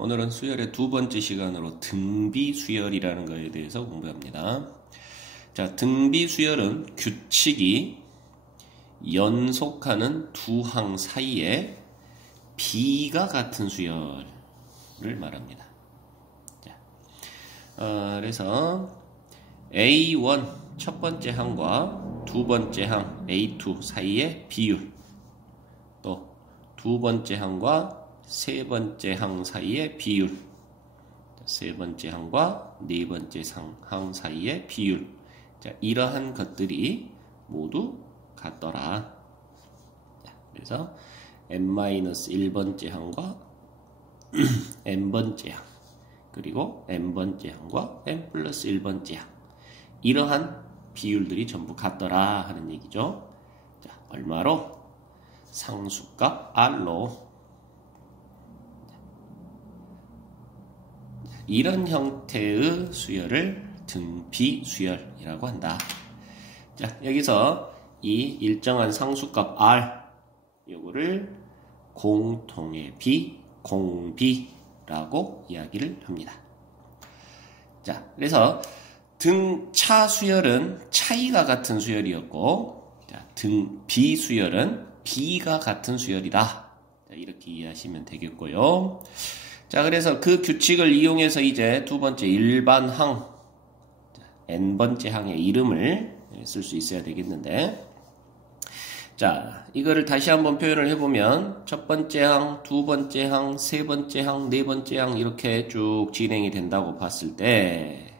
오늘은 수열의 두 번째 시간으로 등비 수열이라는 것에 대해서 공부합니다. 자, 등비 수열은 규칙이 연속하는 두 항 사이에 비가 같은 수열을 말합니다. 자, 그래서 A1 첫 번째 항과 두 번째 항 A2 사이의 비율, 또 두 번째 항과 세 번째 항 사이의 비율, 세 번째 항과 네 번째 항 사이의 비율, 자, 이러한 것들이 모두 같더라. 자, 그래서 n-1번째 항과 n번째 항, 그리고 n번째 항과 n+1번째 항, 이러한 비율들이 전부 같더라 하는 얘기죠. 자, 얼마로? 상수값 r로. 이런 형태의 수열을 등비 수열이라고 한다. 자, 여기서 이 일정한 상수값 r, 요거를 공통의 비, 공비라고 이야기를 합니다. 자, 그래서 등차 수열은 차이가 같은 수열이었고, 자, 등비 수열은 비가 같은 수열이다. 자, 이렇게 이해하시면 되겠고요. 자, 그래서 그 규칙을 이용해서 이제 두 번째 일반 항, n번째 항의 이름을 쓸 수 있어야 되겠는데, 자, 이거를 다시 한번 표현을 해보면 첫 번째 항, 두 번째 항, 세 번째 항, 네 번째 항 이렇게 쭉 진행이 된다고 봤을 때,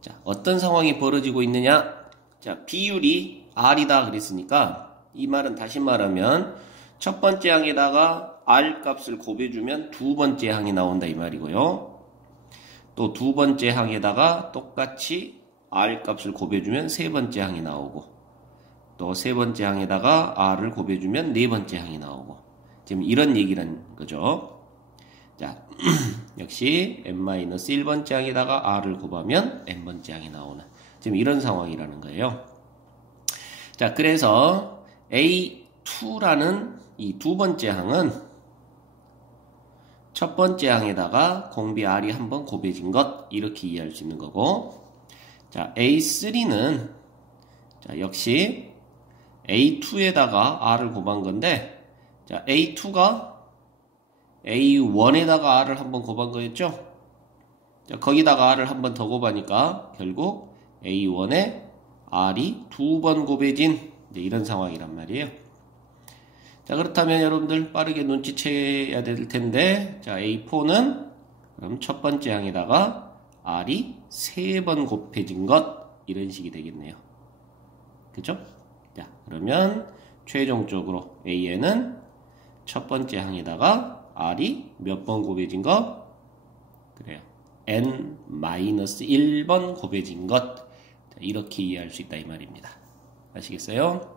자, 어떤 상황이 벌어지고 있느냐? 자, 비율이 R이다 그랬으니까 이 말은 다시 말하면 첫 번째 항에다가 R 값을 곱해주면 두 번째 항이 나온다 이 말이고요. 또 두 번째 항에다가 똑같이 R 값을 곱해주면 세 번째 항이 나오고, 또 세 번째 항에다가 R을 곱해주면 네 번째 항이 나오고, 지금 이런 얘기라는 거죠. 자, 역시 n-1번째 항에다가 R을 곱하면 n번째 항이 나오는, 지금 이런 상황이라는 거예요. 자, 그래서 A2라는 이 두 번째 항은 첫 번째 항에다가 공비 R이 한번 곱해진 것, 이렇게 이해할 수 있는 거고, 자, A3는 자, 역시 A2에다가 R을 곱한 건데, 자, A2가 A1에다가 R을 한번 곱한 거였죠? 자, 거기다가 R을 한번 더 곱하니까 결국 A1에 R이 두 번 곱해진 이런 상황이란 말이에요. 자, 그렇다면 여러분들 빠르게 눈치채야 될 텐데, 자, A4는 그럼 첫 번째 항에다가 R이 세 번 곱해진 것, 이런 식이 되겠네요. 그죠? 자, 그러면 최종적으로 A에는 첫 번째 항에다가 R이 몇 번 곱해진 것? 그래요. n-1번 곱해진 것. 자, 이렇게 이해할 수 있다 이 말입니다. 아시겠어요?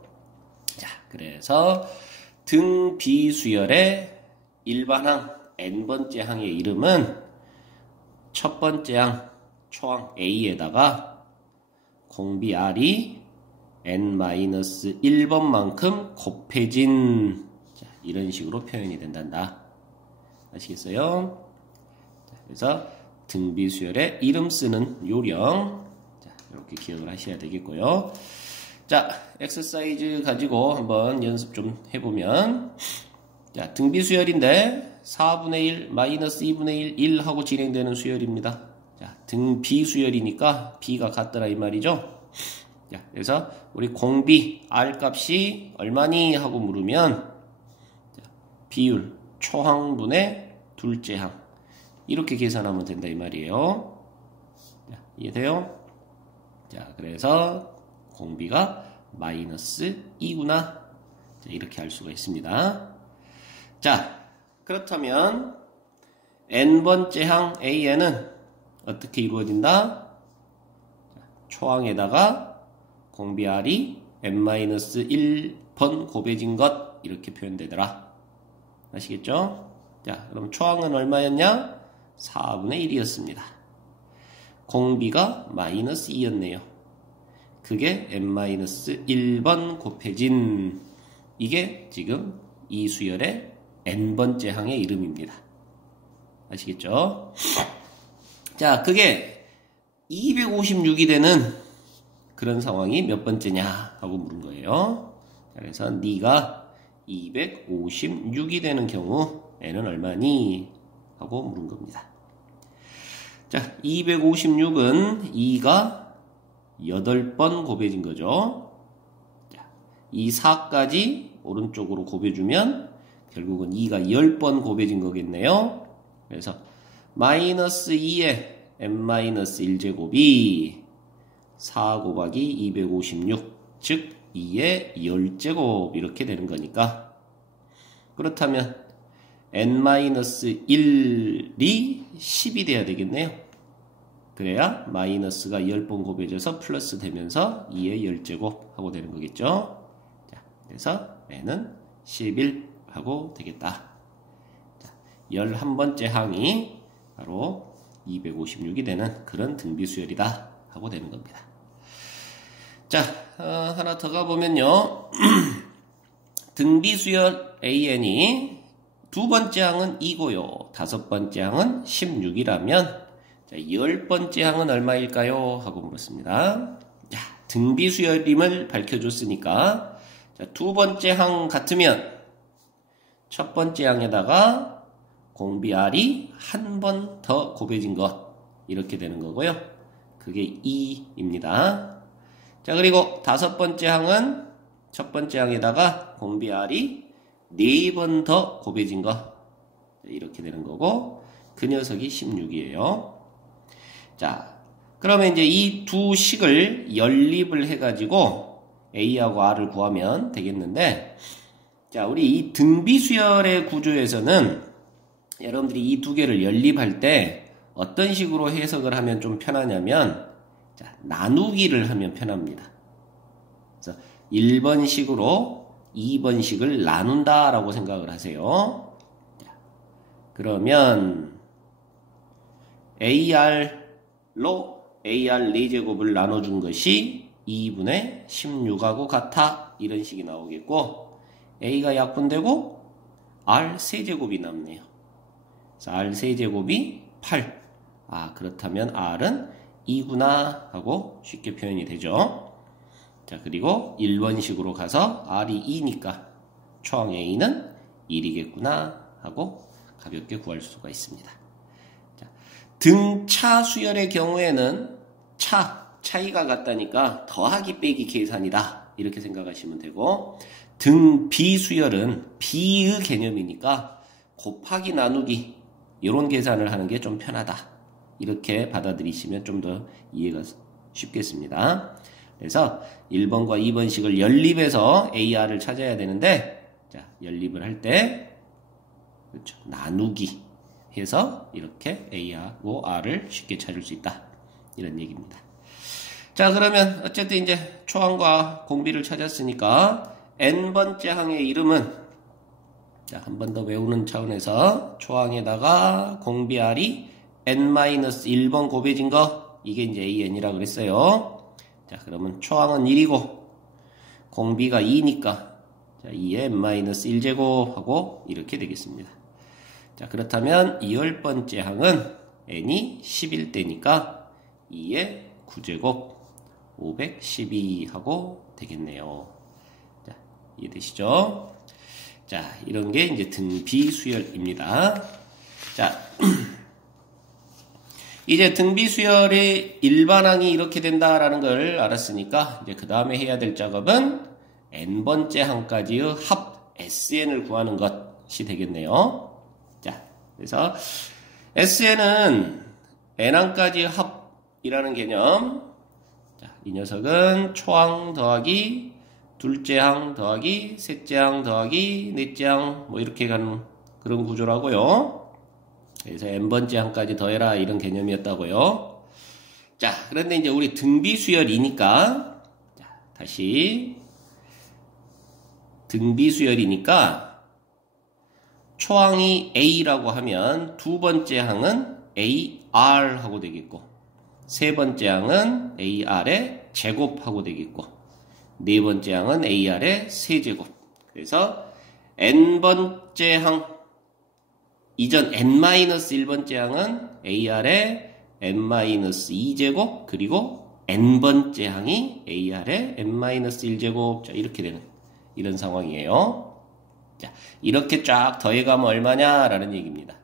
자, 그래서 등비수열의 일반항 n번째 항의 이름은 첫 번째 항 초항 A에다가 공비 R이 n-1번만큼 곱해진, 자, 이런 식으로 표현이 된단다. 아시겠어요? 자, 그래서 등비수열의 이름 쓰는 요령, 자, 이렇게 기억을 하셔야 되겠고요. 자, 엑서사이즈 가지고 한번 연습 좀 해보면, 자, 등비 수열인데 4분의 1, 마이너스 2분의 1, 1하고 진행되는 수열입니다. 자, 등비 수열이니까 B가 같더라 이 말이죠. 자, 그래서 우리 공비 R 값이 얼마니 하고 물으면, 자, 비율 초항분의 둘째 항, 이렇게 계산하면 된다 이 말이에요. 자, 이해돼요? 자, 그래서 공비가 마이너스 2구나. 자, 이렇게 할 수가 있습니다. 자, 그렇다면 n번째 항 A에는 어떻게 이루어진다? 초항에다가 공비 R이 n-1번 곱해진 것, 이렇게 표현되더라. 아시겠죠? 자, 그럼 초항은 얼마였냐? 4분의 1이었습니다. 공비가 마이너스 2였네요. 그게 n-1번 곱해진, 이게 지금 이 수열의 n번째 항의 이름입니다. 아시겠죠? 자, 그게 256이 되는 그런 상황이 몇 번째냐 하고 물은 거예요. 그래서 네가 256이 되는 경우 n은 얼마니? 하고 물은 겁니다. 자, 256은 2가 8번 곱해진 거죠. 자, 이 4까지 오른쪽으로 곱해주면 결국은 2가 10번 곱해진 거겠네요. 그래서 마이너스 2에 n-1제곱이 4 곱하기 256, 즉 2의 10제곱 이렇게 되는 거니까, 그렇다면 n-1이 10이 돼야 되겠네요. 그래야 마이너스가 10번 곱해져서 플러스 되면서 2의 10제곱 하고 되는 거겠죠. 자, 그래서 n은 11 하고 되겠다. 자, 11번째 항이 바로 256이 되는 그런 등비수열이다 하고 되는 겁니다. 자, 하나 더 가보면요. 등비수열 AN이 두 번째 항은 2고요. 다섯 번째 항은 16이라면 자, 10번째 항은 얼마일까요? 하고 물었습니다. 자, 등비수열임을 밝혀줬으니까 자, 두 번째 항 같으면 첫 번째 항에다가 공비 R이 한 번 더 곱해진 것 이렇게 되는 거고요. 그게 2입니다. 자, 그리고 다섯 번째 항은 첫 번째 항에다가 공비 R이 4번 더 곱해진 것 이렇게 되는 거고 그 녀석이 16이에요. 자, 그러면 이제 이 두 식을 연립을 해가지고 A하고 R을 구하면 되겠는데, 자, 우리 이 등비수열의 구조에서는 여러분들이 이 두 개를 연립할 때 어떤 식으로 해석을 하면 좀 편하냐면, 자, 나누기를 하면 편합니다. 그래서 1번식으로 2번식을 나눈다라고 생각을 하세요. 자, 그러면 AR로 AR 4제곱을 나눠준 것이 2분의 16하고 같아 이런 식이 나오겠고 A가 약분되고 R 세제곱이 남네요. 그래서 R 세제곱이 8. 아, 그렇다면 R은 2구나 하고 쉽게 표현이 되죠. 자, 그리고 1번식으로 가서 R이 2니까 초항 A는 1이겠구나 하고 가볍게 구할 수가 있습니다. 자, 등차 수열의 경우에는 차이가 같다니까 더하기 빼기 계산이다 이렇게 생각하시면 되고, 등비수열은 비의 개념이니까 곱하기 나누기 이런 계산을 하는 게 좀 편하다 이렇게 받아들이시면 좀 더 이해가 쉽겠습니다. 그래서 1번과 2번식을 연립해서 AR을 찾아야 되는데, 자, 연립을 할 때 그렇죠, 나누기 해서 이렇게 A하고 R을 쉽게 찾을 수 있다 이런 얘기입니다. 자, 그러면 어쨌든 이제 초항과 공비를 찾았으니까 n번째 항의 이름은, 자, 한 번 더 외우는 차원에서 초항에다가 공비 R이 n-1번 곱해진 거 이게 이제 AN이라고 그랬어요. 자, 그러면 초항은 1이고 공비가 2니까 자, 2의 n-1제곱 하고 이렇게 되겠습니다. 자, 그렇다면 10번째 항은 n이 11대니까 2의 9제곱 512 하고 되겠네요. 자, 이해되시죠? 자, 이런 게 이제 등비수열입니다. 자, 이제 등비수열의 일반항이 이렇게 된다라는 걸 알았으니까 이제 그 다음에 해야 될 작업은 n번째 항까지의 합 SN을 구하는 것이 되겠네요. 자, 그래서 SN은 n항까지의 합이라는 개념. 자, 이 녀석은 초항 더하기 둘째 항 더하기 셋째 항 더하기 넷째 항 뭐 이렇게 가는 그런 구조라고요. 그래서 n번째 항까지 더해라 이런 개념이었다고요. 자, 그런데 이제 우리 등비수열이니까, 자, 다시 등비수열이니까 초항이 A라고 하면 두 번째 항은 AR 하고 되겠고, 세 번째 항은 AR의 제곱하고 되겠고, 네 번째 항은 AR의 세제곱. 그래서 n번째 항 이전 n-1번째 항은 ar의 n-2제곱 그리고 n번째 항이 ar의 n-1제곱 자, 이렇게 되는 이런 상황이에요. 자, 이렇게 쫙 더해가면 얼마냐라는 얘기입니다.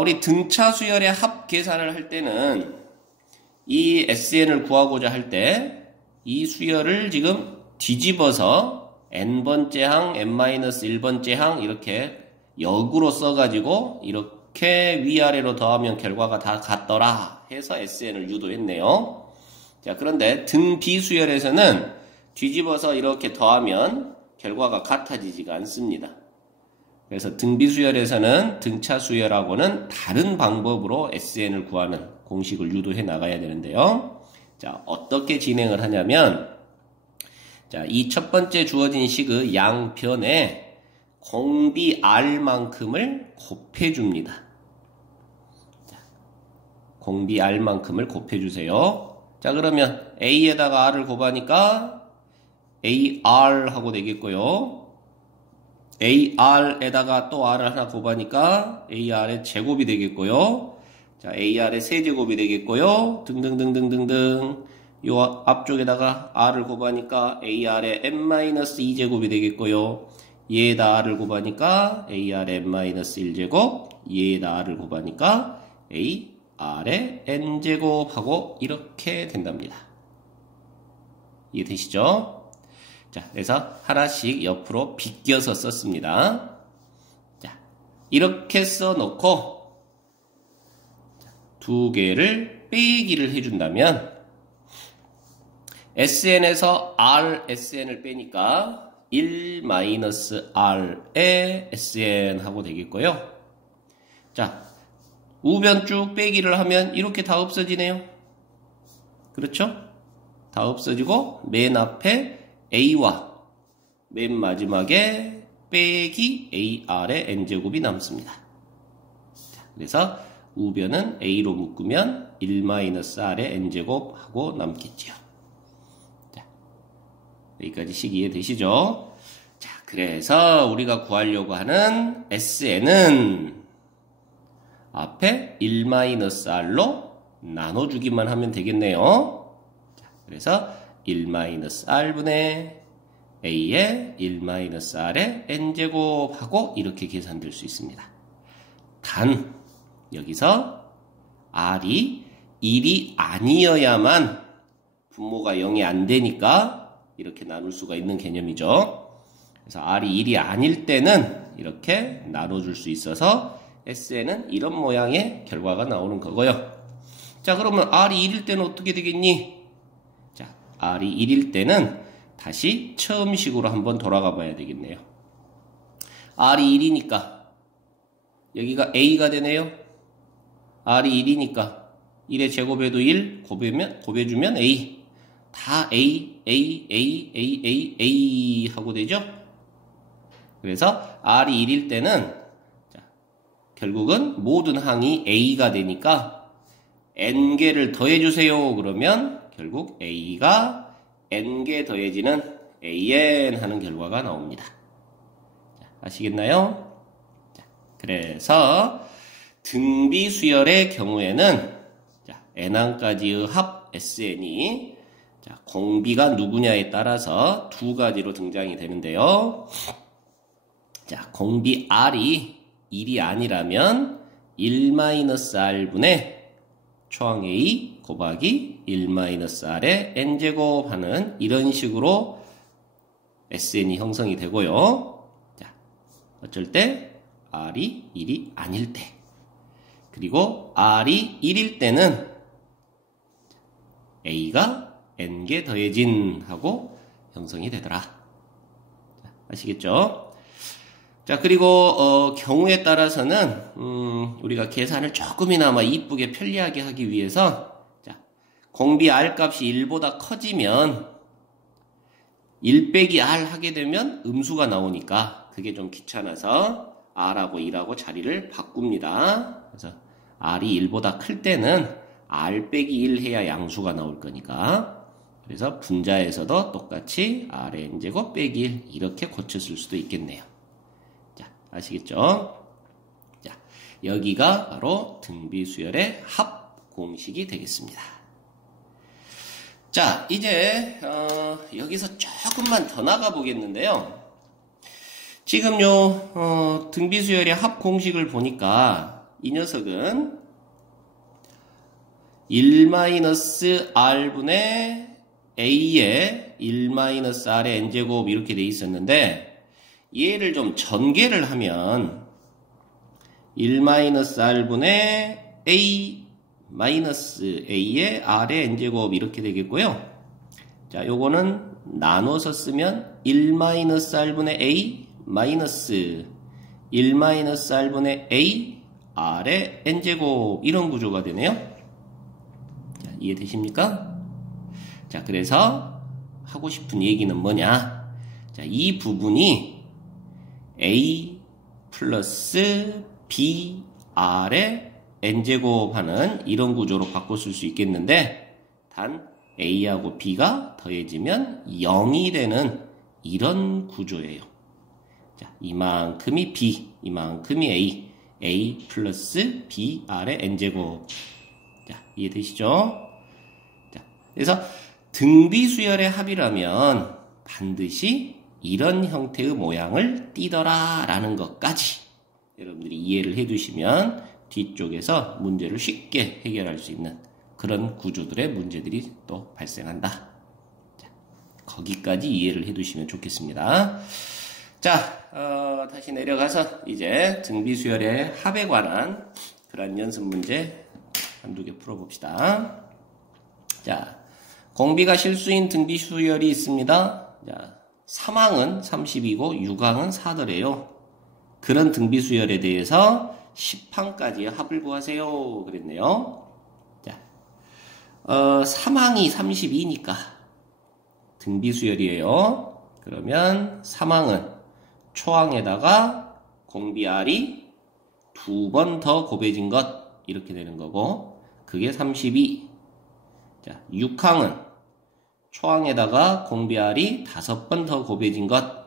우리 등차 수열의 합 계산을 할 때는 이 SN을 구하고자 할 때 이 수열을 지금 뒤집어서 n번째 항, n-1번째 항 이렇게 역으로 써가지고 이렇게 위아래로 더하면 결과가 다 같더라 해서 SN을 유도했네요. 자, 그런데 등 비수열에서는 뒤집어서 이렇게 더하면 결과가 같아지지가 않습니다. 그래서 등 비수열에서는 등차 수열하고는 다른 방법으로 SN을 구하는 공식을 유도해 나가야 되는데요. 자, 어떻게 진행을 하냐면, 자, 이 첫 번째 주어진 식의 양변에 공비 R만큼을 곱해줍니다. 자, 공비 R만큼을 곱해주세요. 자, 그러면 A에다가 R을 곱하니까 AR 하고 되겠고요. AR에다가 또 R을 하나 곱하니까 AR의 제곱이 되겠고요. 자, AR의 세제곱이 되겠고요. 등등등등등등. 요 앞쪽에다가 R을 곱하니까 AR의 n-2제곱이 되겠고요. 얘에다 R을 곱하니까 AR의 n-1제곱, 얘에다 R을 곱하니까 AR의 n제곱 하고 이렇게 된답니다. 이해되시죠? 자, 그래서 하나씩 옆으로 비껴서 썼습니다. 자, 이렇게 써놓고 두 개를 빼기를 해준다면 SN에서 RSN을 빼니까 1-R의 SN 하고 되겠고요. 자, 우변 쭉 빼기를 하면 이렇게 다 없어지네요. 그렇죠? 다 없어지고 맨 앞에 A와 맨 마지막에 빼기 AR의 N제곱이 남습니다. 자, 그래서 우변은 A로 묶으면 1-R의 N제곱 하고 남겠지요. 자, 여기까지 식 이해되시죠? 자, 그래서 우리가 구하려고 하는 SN은 앞에 1-R로 나눠주기만 하면 되겠네요. 자, 그래서 1-R분의 A의 1-R의 N제곱 하고 이렇게 계산될 수 있습니다. 단 여기서 R이 1이 아니어야만 분모가 0이 안 되니까 이렇게 나눌 수가 있는 개념이죠. 그래서 R이 1이 아닐 때는 이렇게 나눠줄 수 있어서 SN은 이런 모양의 결과가 나오는 거고요. 자, 그러면 R이 1일 때는 어떻게 되겠니? 자, R이 1일 때는 다시 처음 식으로 한번 돌아가 봐야 되겠네요. R이 1이니까 여기가 A가 되네요. R이 1이니까 1의 제곱에도 1 곱해주면 A 다 A 하고 되죠. 그래서 R이 1일 때는 자, 결국은 모든 항이 A가 되니까 N개를 더해주세요. 그러면 결국 A가 N개 더해지는 AN 하는 결과가 나옵니다. 자, 아시겠나요? 자, 그래서 등비 수열의 경우에는 자, n항까지의 합 SN이 자, 공비가 누구냐에 따라서 두 가지로 등장이 되는데요. 자, 공비 R이 1이 아니라면 1-R분의 초항 A 곱하기 1-R의 N제곱 하는 이런 식으로 SN이 형성이 되고요. 자, 어쩔 때 R이 1이 아닐 때 그리고 R이 1일 때는 A가 N개 더해진 하고 형성이 되더라. 자, 아시겠죠? 자, 그리고 경우에 따라서는 우리가 계산을 조금이나마 이쁘게 편리하게 하기 위해서 자, 공비 R 값이 1보다 커지면 1 빼기 R 하게 되면 음수가 나오니까 그게 좀 귀찮아서 R하고 2하고 자리를 바꿉니다. 그래서 R이 1보다 클 때는 R 빼기 1 해야 양수가 나올 거니까 그래서 분자에서도 똑같이 R의 N제곱 빼기 1 이렇게 고쳤을 수도 있겠네요. 자, 아시겠죠? 여기가 바로 등비수열의 합 공식이 되겠습니다. 자, 이제 여기서 조금만 더 나가 보겠는데요. 지금 요 등비수열의 합 공식을 보니까 이 녀석은 1-r분의 a의 1-r의 n제곱 이렇게 돼 있었는데 얘를 좀 전개를 하면 1-r분의 a 마이너스 a의 r의 n제곱 이렇게 되겠고요. 자, 요거는 나눠서 쓰면 1-r분의 a 마이너스 1-r분의 a r의 n제곱 이런 구조가 되네요. 자, 이해되십니까? 자, 그래서 하고 싶은 얘기는 뭐냐? 자, 이 부분이 a 플러스 b r의 n제곱 하는 이런 구조로 바꿨을 수 있겠는데 단 a하고 b가 더해지면 0이 되는 이런 구조예요. 자, 이만큼이 b, 이만큼이 a 플러스 b r의 n제곱. 자, 이해되시죠? 자, 그래서 등비수열의 합이라면 반드시 이런 형태의 모양을 띠더라 라는 것까지 여러분들이 이해를 해두시면 뒤쪽에서 문제를 쉽게 해결할 수 있는 그런 구조들의 문제들이 또 발생한다. 자, 거기까지 이해를 해두시면 좋겠습니다. 자, 다시 내려가서 이제 등비수열의 합에 관한 그런 연습 문제 한두 개 풀어봅시다. 자, 공비가 실수인 등비수열이 있습니다. 자, 3항은 30이고 6항은 4더래요. 그런 등비수열에 대해서 10항까지의 합을 구하세요. 그랬네요. 자, 3항이 32니까 등비수열이에요. 그러면 3항은 초항에다가 공비 R이 2번 더 곱해진 것 이렇게 되는 거고 그게 32. 자, 6항은 초항에다가 공비 R이 5번 더 곱해진 것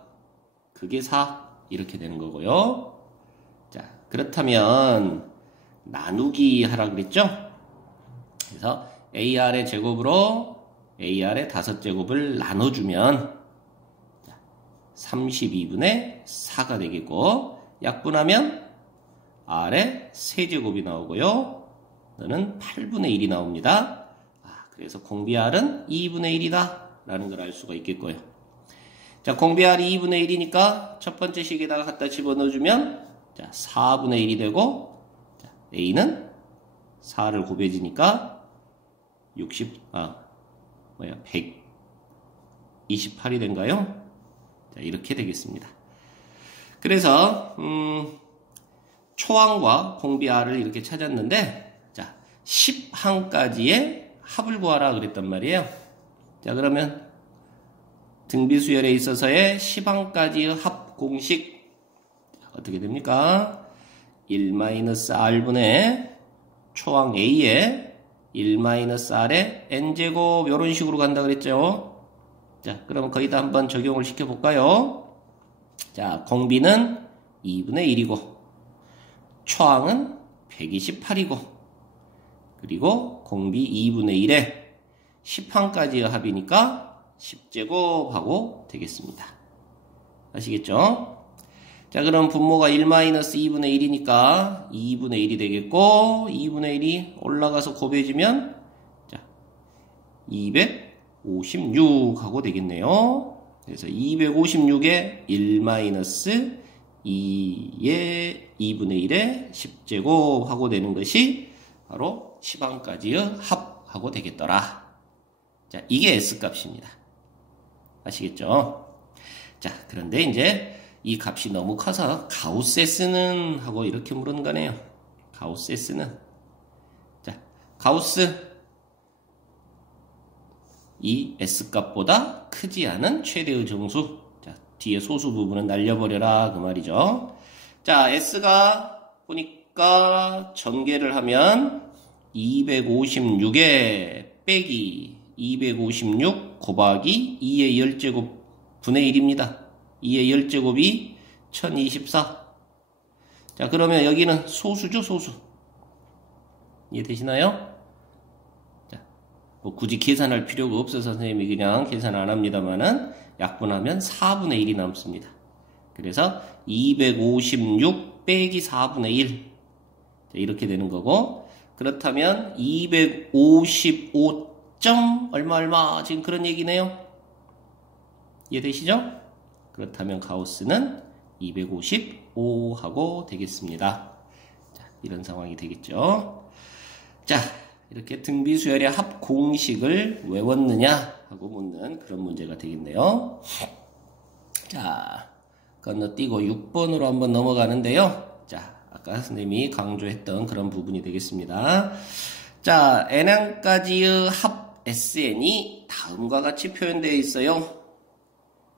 그게 4 이렇게 되는 거고요. 자, 그렇다면 나누기 하라 그랬죠? 그래서 AR의 제곱으로 AR의 5제곱을 나눠주면 32분의 4가 되겠고 약분하면 R의 세제곱이 나오고요. 너는 8분의 1이 나옵니다. 그래서 공비 R은 2분의 1이다 라는 걸 알 수가 있겠고요. 자, 공비 R이 2분의 1이니까 첫 번째 식에다가 갖다 집어넣어주면 자, 4분의 1이 되고 자, A는 4를 곱해지니까 128이 된가요? 자, 이렇게 되겠습니다. 그래서 초항과 공비 R을 이렇게 찾았는데 자, 10항까지의 합을 구하라 그랬단 말이에요. 자, 그러면 등비수열에 있어서의 10항까지의 합 공식 어떻게 됩니까? 1-r분의 초항 a에 1-r의 n제곱 이런 식으로 간다 그랬죠. 자, 그러면 거기다 한번 적용을 시켜볼까요? 자, 공비는 2분의 1이고 초항은 128이고 그리고 공비 2분의 1에 10항까지의 합이니까 10제곱하고 되겠습니다. 아시겠죠? 자, 그럼 분모가 1-2분의 1이니까 2분의 1이 되겠고 2분의 1이 올라가서 곱해지면 자, 256하고 되겠네요. 그래서 256에 1-2의 2분의 1에 10제곱 하고 되는 것이 바로 10항까지의 합하고 되겠더라. 자, 이게 S값입니다. 아시겠죠? 자, 그런데 이제 이 값이 너무 커서 가우스 S는 하고 이렇게 물은 거네요. 가우스 S는. 자, 가우스 이 S값보다 크지 않은 최대의 정수. 자, 뒤에 소수 부분은 날려버려라 그 말이죠. 자, S가 보니까 전개를 하면 256에 빼기 256 곱하기 2의 10제곱 분의 1입니다. 2의 10제곱이 1024. 자, 그러면 여기는 소수죠, 소수. 이해되시나요? 자, 뭐 굳이 계산할 필요가 없어서 선생님이 그냥 계산 안 합니다만은 약분하면 4분의 1이 남습니다. 그래서 256 빼기 4분의 1. 자, 이렇게 되는 거고, 그렇다면 255. 얼마 지금 그런 얘기네요. 이해되시죠? 그렇다면 가우스는 255하고 되겠습니다. 자, 이런 상황이 되겠죠. 자, 이렇게 등비수열의 합 공식을 외웠느냐 하고 묻는 그런 문제가 되겠네요. 자, 건너뛰고 6번으로 한번 넘어가는데요. 자, 아까 선생님이 강조했던 그런 부분이 되겠습니다. 자, n항까지의 합 SN이 다음과 같이 표현되어 있어요.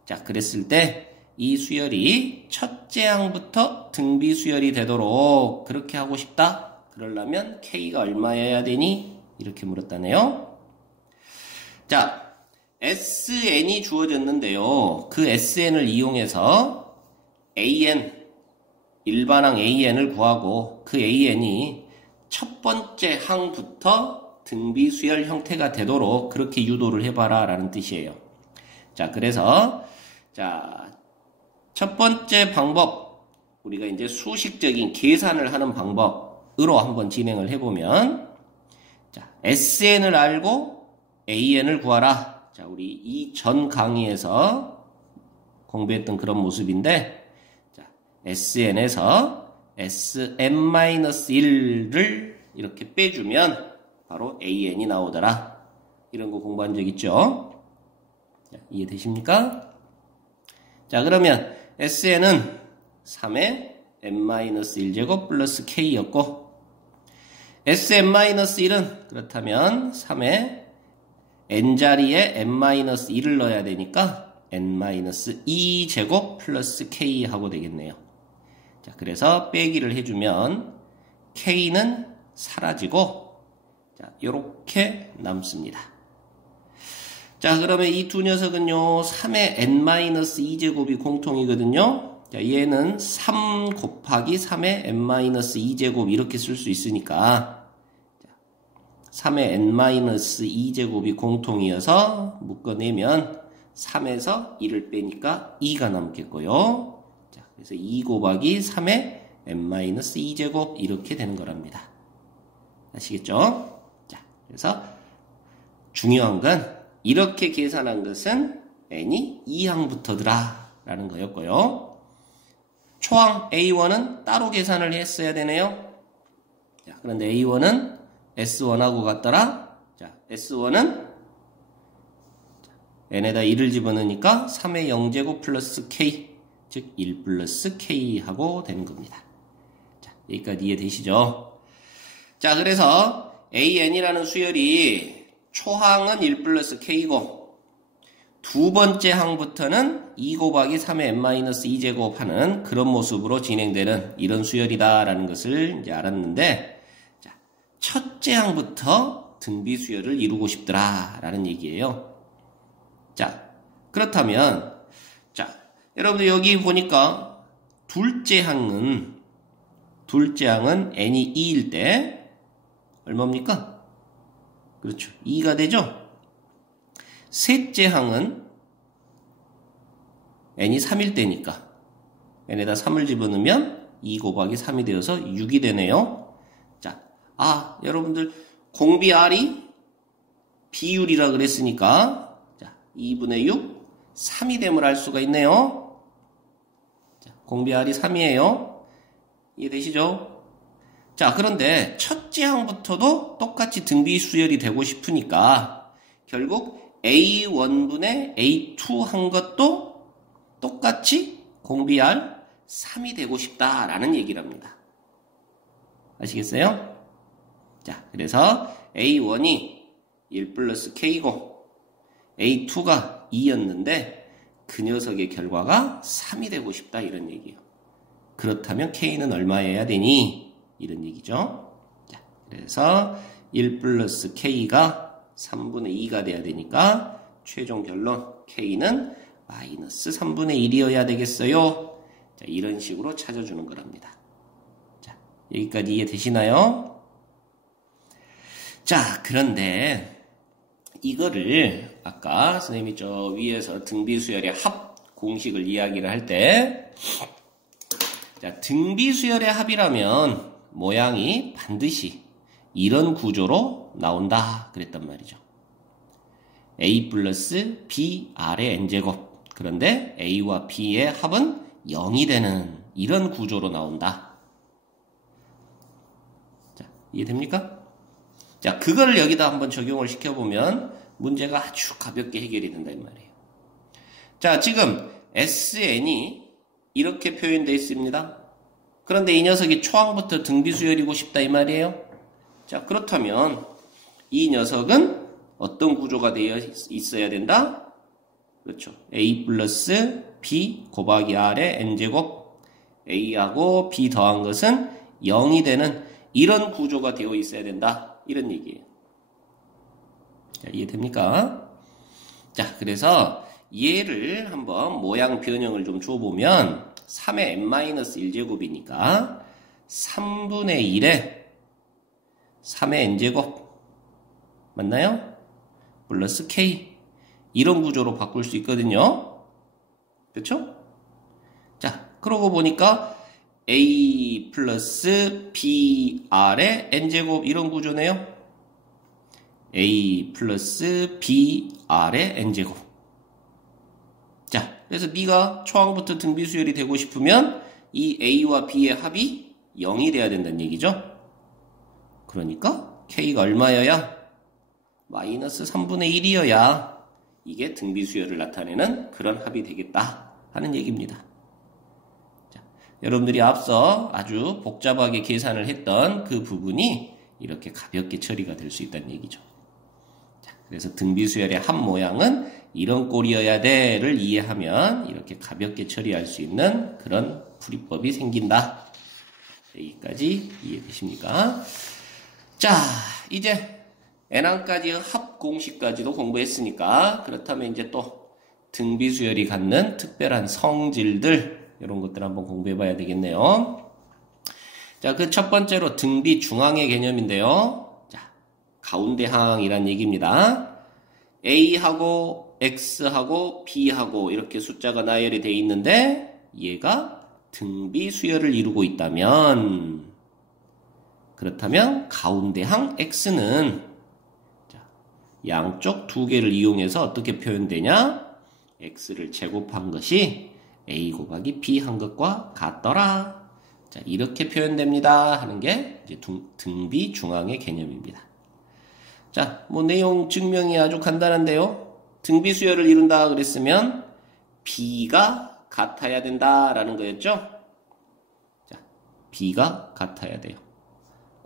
자, 그랬을 때 이 수열이 첫째 항부터 등비 수열이 되도록 그렇게 하고 싶다. 그러려면 K가 얼마여야 되니? 이렇게 물었다네요. 자, SN이 주어졌는데요. 그 SN을 이용해서 AN, 일반항 AN을 구하고 그 AN이 첫 번째 항부터 등비 수열 형태가 되도록 그렇게 유도를 해봐라 라는 뜻이에요. 자, 그래서 자, 첫 번째 방법, 우리가 이제 수식적인 계산을 하는 방법으로 한번 진행을 해보면, 자, SN을 알고 AN을 구하라. 자, 우리 이 전 강의에서 공부했던 그런 모습인데, 자, SN에서 SM-1을 이렇게 빼주면 바로 AN이 나오더라. 이런 거 공부한 적 있죠? 자, 이해되십니까? 자, 그러면 SN은 3의 n-1제곱 플러스 k였고 Sn-1은 그렇다면 3의 n자리에 n-1을 넣어야 되니까 n-2제곱 플러스 k 하고 되겠네요. 자, 그래서 빼기를 해주면 k는 사라지고 자, 요렇게 남습니다. 자, 그러면 이 두 녀석은요, 3의 n-2제곱이 공통이거든요. 자, 얘는 3 곱하기 3의 n-2제곱 이렇게 쓸 수 있으니까, 3의 n-2제곱이 공통이어서 묶어내면 3에서 1을 빼니까 2가 남겠고요. 자, 그래서 2 곱하기 3의 n-2제곱 이렇게 되는 거랍니다. 아시겠죠? 자, 그래서 중요한 건 이렇게 계산한 것은 n이 2항부터더라 라는 거였고요. 초항 A1은 따로 계산을 했어야 되네요. 자, 그런데 A1은 S1하고 같더라. 자, S1은 n에다 1을 집어넣으니까 3의 0제곱 플러스 k, 즉 1 플러스 k 하고 되는 겁니다. 자, 여기까지 이해되시죠? 자, 그래서 AN이라는 수열이 초항은 1 플러스 k고 두 번째 항부터는 2 곱하기 3의 n-2제곱 하는 그런 모습으로 진행되는 이런 수열이다라는 것을 이제 알았는데, 자, 첫째 항부터 등비 수열을 이루고 싶더라라는 얘기예요. 자, 그렇다면 자, 여러분들 여기 보니까 둘째 항은 n이 2일 때 얼마입니까? 그렇죠. 2가 되죠? 셋째 항은 n이 3일 때니까 n에다 3을 집어넣으면 2 곱하기 3이 되어서 6이 되네요. 자, 여러분들 공비 R이 비율이라 그랬으니까 자, 2분의 6, 3이 됨을 알 수가 있네요. 자, 공비 R이 3이에요. 이해되시죠? 자, 그런데 첫째 항부터도 똑같이 등비 수열이 되고 싶으니까 결국 A1분의 A2 한 것도 똑같이 공비 R 3이 되고 싶다라는 얘기를 합니다. 아시겠어요? 자, 그래서 A1이 1 플러스 K고 A2가 2였는데 그 녀석의 결과가 3이 되고 싶다 이런 얘기예요. 그렇다면 K는 얼마여야 되니? 이런 얘기죠. 자, 그래서 1 플러스 K가 3분의 2가 돼야 되니까 최종 결론 K는 마이너스 3분의 1이어야 되겠어요. 자, 이런 식으로 찾아주는 거랍니다. 여기까지 이해되시나요? 자, 그런데 이거를 아까 선생님이 저 위에서 등비수열의 합 공식을 이야기를 할 때, 자, 등비수열의 합이라면 모양이 반드시 이런 구조로 나온다 그랬단 말이죠. a 플러스 b r의 n제곱. 그런데 a와 b의 합은 0이 되는 이런 구조로 나온다. 자, 이해됩니까? 자, 그걸 여기다 한번 적용을 시켜보면 문제가 아주 가볍게 해결이 된다 이 말이에요. 자, 지금 SN이 이렇게 표현되어 있습니다. 그런데 이 녀석이 초항부터 등비수열이고 싶다 이 말이에요. 자, 그렇다면 이 녀석은 어떤 구조가 되어 있어야 된다? 그렇죠. A 플러스 B 곱하기 R의 N제곱, A하고 B 더한 것은 0이 되는 이런 구조가 되어 있어야 된다. 이런 얘기예요. 자, 이해됩니까? 자, 그래서 얘를 한번 모양 변형을 좀 줘보면 3의 n-1제곱이니까 3분의 1에 3의 n제곱 맞나요? 플러스 k 이런 구조로 바꿀 수 있거든요. 그렇죠? 자, 그러고 보니까 a 플러스 br의 n제곱 이런 구조네요. a 플러스 br의 n제곱. 자, 그래서 B가 초항부터 등비수열이 되고 싶으면 이 A와 B의 합이 0이 돼야 된다는 얘기죠. 그러니까 K가 얼마여야? 마이너스 3분의 1이어야 이게 등비수열을 나타내는 그런 합이 되겠다 하는 얘기입니다. 자, 여러분들이 앞서 아주 복잡하게 계산을 했던 그 부분이 이렇게 가볍게 처리가 될 수 있다는 얘기죠. 자, 그래서 등비수열의 합 모양은 이런 꼴이어야 돼를 이해하면 이렇게 가볍게 처리할 수 있는 그런 풀이법이 생긴다. 여기까지 이해되십니까? 자, 이제 n항까지의 합 공식까지도 공부했으니까 그렇다면 이제 또 등비수열이 갖는 특별한 성질들 이런 것들 한번 공부해 봐야 되겠네요. 자, 그 첫 번째로 등비 중항의 개념인데요. 자, 가운데항이란 얘기입니다. A하고 X하고 B하고 이렇게 숫자가 나열이 되어 있는데 얘가 등비수열을 이루고 있다면 그렇다면 가운데항 X는 양쪽 두 개를 이용해서 어떻게 표현되냐? X를 제곱한 것이 A 곱하기 B 한 것과 같더라. 자, 이렇게 표현됩니다 하는 게 이제 등비 중항의 개념입니다. 자, 뭐 내용 증명이 아주 간단한데요. 등비수열을 이룬다 그랬으면 B가 같아야 된다라는 거였죠. 자, B가 같아야 돼요.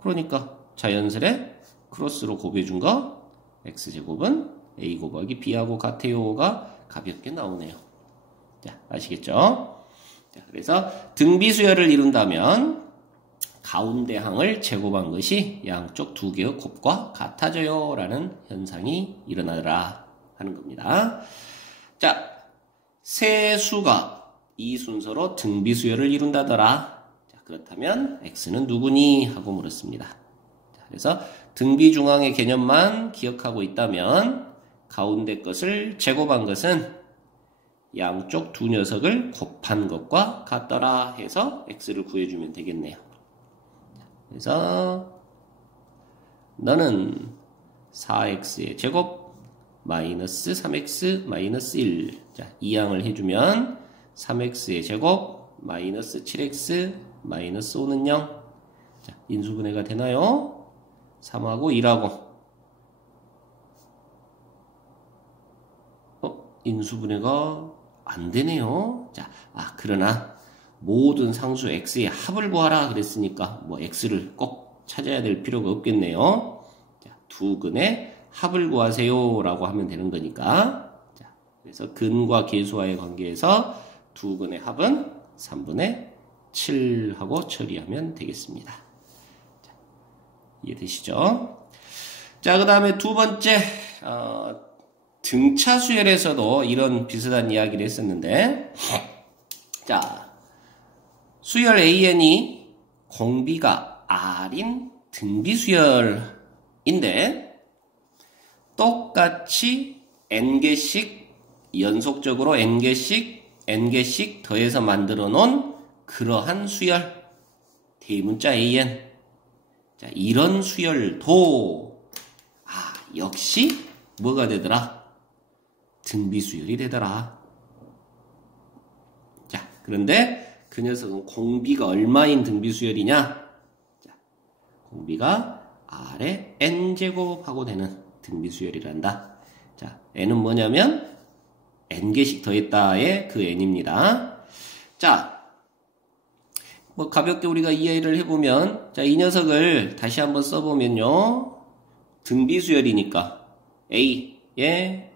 그러니까 자연스레 크로스로 곱해준 거 X제곱은 A 곱하기 B하고 같아요가 가볍게 나오네요. 자, 아시겠죠? 자, 그래서 등비수열을 이룬다면 가운데 항을 제곱한 것이 양쪽 두 개의 곱과 같아져요 라는 현상이 일어나더라 하는 겁니다. 자, 세 수가 이 순서로 등비수열을 이룬다더라. 자, 그렇다면 X는 누구니? 하고 물었습니다. 자, 그래서 등비중항의 개념만 기억하고 있다면 가운데 것을 제곱한 것은 양쪽 두 녀석을 곱한 것과 같더라 해서 X를 구해주면 되겠네요. 그래서 너는 4X의 제곱 마이너스 3X 마이너스 1. 자, 이항을 해주면 3X의 제곱 마이너스 7X 마이너스 5는 0. 자, 인수분해가 되나요? 3하고 1하고 인수분해가 안 되네요. 자, 그러나 모든 상수 x의 합을 구하라 그랬으니까 뭐 x를 꼭 찾아야 될 필요가 없겠네요. 자, 두 근의 합을 구하세요 라고 하면 되는 거니까. 자, 그래서 근과 계수와의 관계에서 두 근의 합은 3분의 7하고 처리하면 되겠습니다. 자, 이해되시죠? 자, 그 다음에 두 번째 등차수열에서도 이런 비슷한 이야기를 했었는데, 자, 수열 AN이 공비가 R인 등비수열인데 똑같이 n개씩 연속적으로 n개씩 더해서 만들어 놓은 그러한 수열 대문자 an. 자, 이런 수열도 역시 뭐가 되더라? 등비수열이 되더라. 자, 그런데 그 녀석은 공비가 얼마인 등비수열이냐? 자, 공비가 R의 n제곱하고 되는 등비수열이란다. 자, n은 뭐냐면 n개씩 더했다의 그 n입니다. 자, 뭐 가볍게 우리가 이해를 해보면, 자, 이 녀석을 다시 한번 써보면요, 등비수열이니까 A의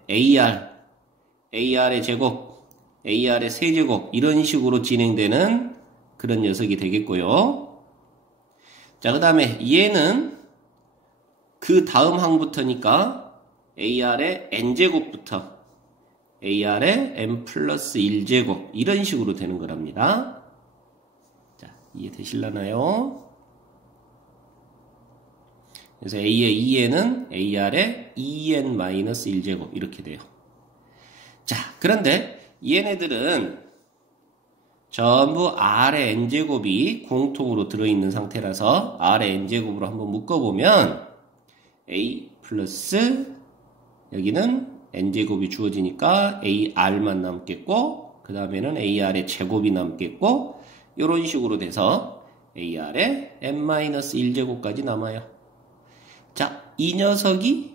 AR의 제곱, AR의 세제곱 이런 식으로 진행되는 그런 녀석이 되겠고요. 자, 그 다음에 얘는 그 다음 항부터니까 AR의 n제곱부터 AR의 n 플러스 1제곱 이런 식으로 되는 거랍니다. 자, 이해되실라나요? 그래서 A의 2n은 AR의 2n-1제곱 이렇게 돼요. 자, 그런데 얘네들은 전부 R의 n제곱이 공통으로 들어있는 상태라서 R의 n제곱으로 한번 묶어보면 A 플러스 여기는 n제곱이 주어지니까 AR만 남겠고 그 다음에는 AR의 제곱이 남겠고 이런 식으로 돼서 AR의 n-1제곱까지 남아요. 자, 이 녀석이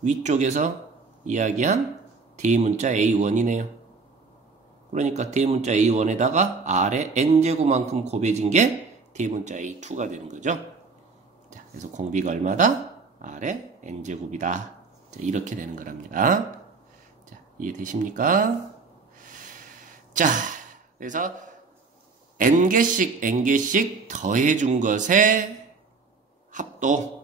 위쪽에서 이야기한 대문자 A1이네요. 그러니까 대문자 A1에다가 R의 n제곱만큼 곱해진 게 대문자 A2가 되는 거죠. 자, 그래서 공비가 얼마다? R의 n제곱이다. 자, 이렇게 되는 거랍니다. 자, 이해되십니까? 자, 그래서 n개씩 더해준 것의 합도,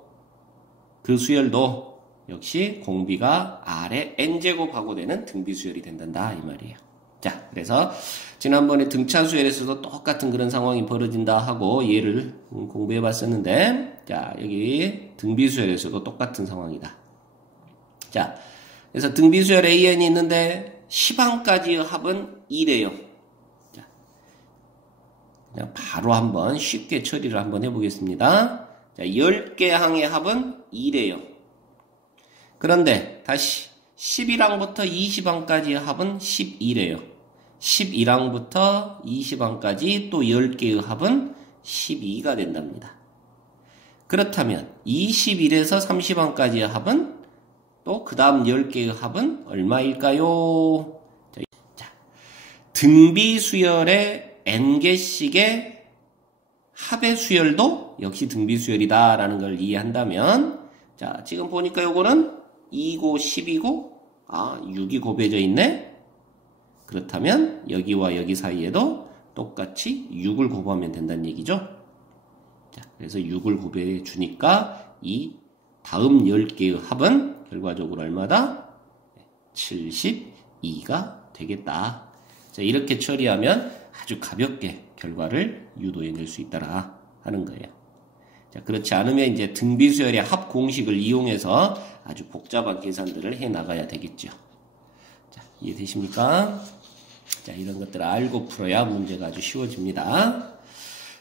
그 수열도 역시 공비가 R의 n제곱하고 되는 등비수열이 된단다 이 말이에요. 자, 그래서 지난번에 등차수열에서도 똑같은 그런 상황이 벌어진다 하고 예를 공부해 봤었는데, 자, 여기 등비수열에서도 똑같은 상황이다. 자, 그래서 등비수열 AN이 있는데 10항까지의 합은 2래요. 자, 그냥 바로 한번 쉽게 처리를 한번 해보겠습니다. 자, 10개 항의 합은 2래요. 그런데 다시 11항부터 20항까지의 합은 12래요. 11항부터 20항까지 또 10개의 합은 12가 된답니다. 그렇다면 21에서 30항까지의 합은 또 그 다음 10개의 합은 얼마일까요? 자, 등비수열의 n개씩의 합의 수열도 역시 등비수열이다 라는 걸 이해한다면, 자, 지금 보니까 요거는 2고 10이고 6이 곱해져 있네. 그렇다면 여기와 여기 사이에도 똑같이 6을 곱하면 된다는 얘기죠. 자, 그래서 6을 곱해 주니까 이 다음 10개의 합은 결과적으로 얼마다? 72가 되겠다. 자, 이렇게 처리하면 아주 가볍게 결과를 유도해낼 수 있다라 하는 거예요. 자, 그렇지 않으면 이제 등비수열의 합 공식을 이용해서 아주 복잡한 계산들을 해 나가야 되겠죠. 자, 이해되십니까? 자, 이런 것들을 알고 풀어야 문제가 아주 쉬워집니다.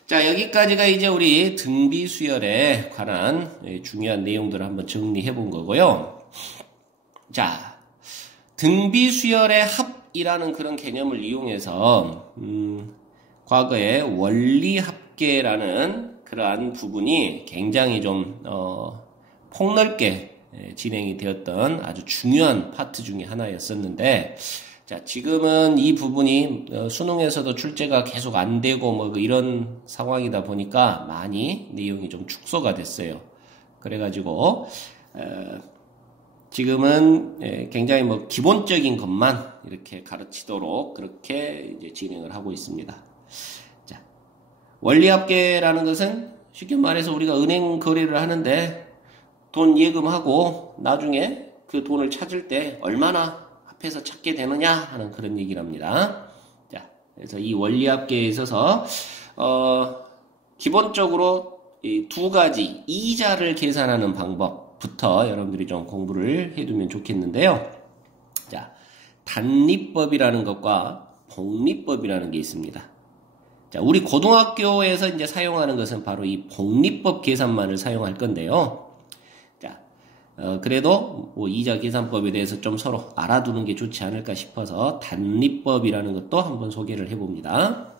자, 여기까지가 이제 우리 등비수열에 관한 중요한 내용들을 한번 정리해 본 거고요. 자, 등비수열의 합이라는 그런 개념을 이용해서 과거에 원리합계라는 그러한 부분이 굉장히 좀 폭넓게 진행이 되었던 아주 중요한 파트 중에 하나였었는데, 자, 지금은 이 부분이 수능에서도 출제가 계속 안 되고 뭐 이런 상황이다 보니까 많이 내용이 좀 축소가 됐어요. 그래가지고 지금은 굉장히 뭐 기본적인 것만 이렇게 가르치도록 그렇게 이제 진행을 하고 있습니다. 자, 원리합계라는 것은 쉽게 말해서 우리가 은행 거래를 하는데 돈 예금하고 나중에 그 돈을 찾을 때 얼마나 앞에서 찾게 되느냐 하는 그런 얘기랍니다. 자, 그래서 이 원리합계에 있어서 기본적으로 이 두 가지 이자를 계산하는 방법부터 여러분들이 좀 공부를 해두면 좋겠는데요. 자, 단리법이라는 것과 복리법이라는 게 있습니다. 자, 우리 고등학교에서 이제 사용하는 것은 바로 이 복리법 계산만을 사용할 건데요. 자, 그래도 뭐 이자 계산법에 대해서 좀 서로 알아두는 게 좋지 않을까 싶어서 단리법이라는 것도 한번 소개를 해봅니다.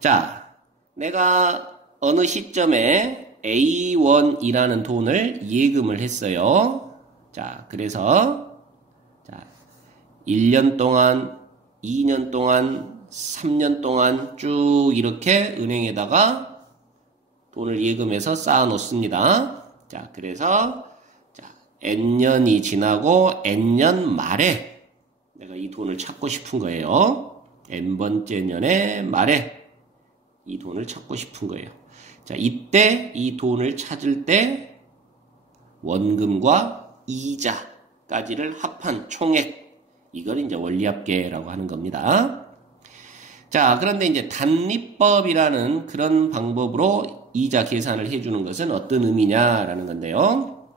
자, 내가 어느 시점에 A1이라는 돈을 예금을 했어요. 자, 그래서 자, 1년 동안, 2년 동안, 3년 동안 쭉 이렇게 은행에다가 돈을 예금해서 쌓아 놓습니다. 자, 그래서 자, N년이 지나고 N년 말에 내가 이 돈을 찾고 싶은 거예요. N번째 년의 말에 이 돈을 찾고 싶은 거예요. 자, 이때 이 돈을 찾을 때 원금과 이자까지를 합한 총액, 이걸 이제 원리합계라고 하는 겁니다. 자, 그런데 이제 단리법이라는 그런 방법으로 이자 계산을 해주는 것은 어떤 의미냐라는 건데요.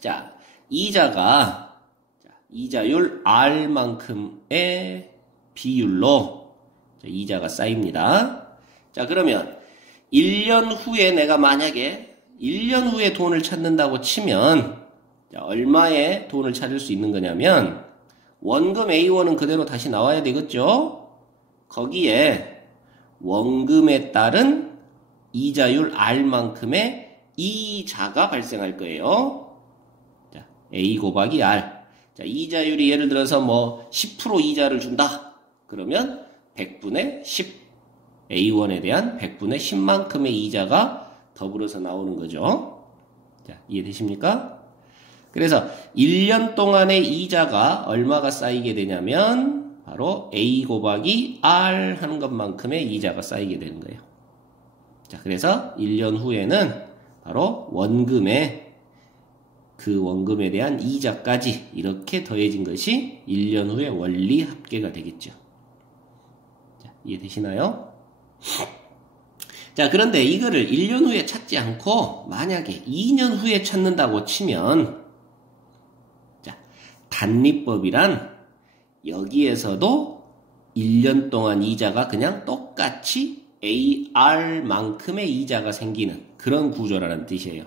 자, 이자가 이자율 R만큼의 비율로 이자가 쌓입니다. 자, 그러면 1년 후에 내가 만약에 1년 후에 돈을 찾는다고 치면 자, 얼마의 돈을 찾을 수 있는 거냐면 원금 A1은 그대로 다시 나와야 되겠죠? 거기에 원금에 따른 이자율 R만큼의 이자가 발생할 거예요. 자, A 곱하기 R. 자, 이자율이 예를 들어서 뭐 10% 이자를 준다. 그러면 100분의 10. A1에 대한 100분의 10만큼의 이자가 더불어서 나오는 거죠. 자, 이해되십니까? 그래서 1년 동안의 이자가 얼마가 쌓이게 되냐면 바로 A 곱하기 R 하는 것만큼의 이자가 쌓이게 되는 거예요. 자, 그래서 1년 후에는 바로 원금에 그 원금에 대한 이자까지 이렇게 더해진 것이 1년 후에 원리 합계가 되겠죠. 자, 이해되시나요? 자, 그런데 이거를 1년 후에 찾지 않고 만약에 2년 후에 찾는다고 치면 자, 단리법이란 여기에서도 1년 동안 이자가 그냥 똑같이 AR만큼의 이자가 생기는 그런 구조라는 뜻이에요.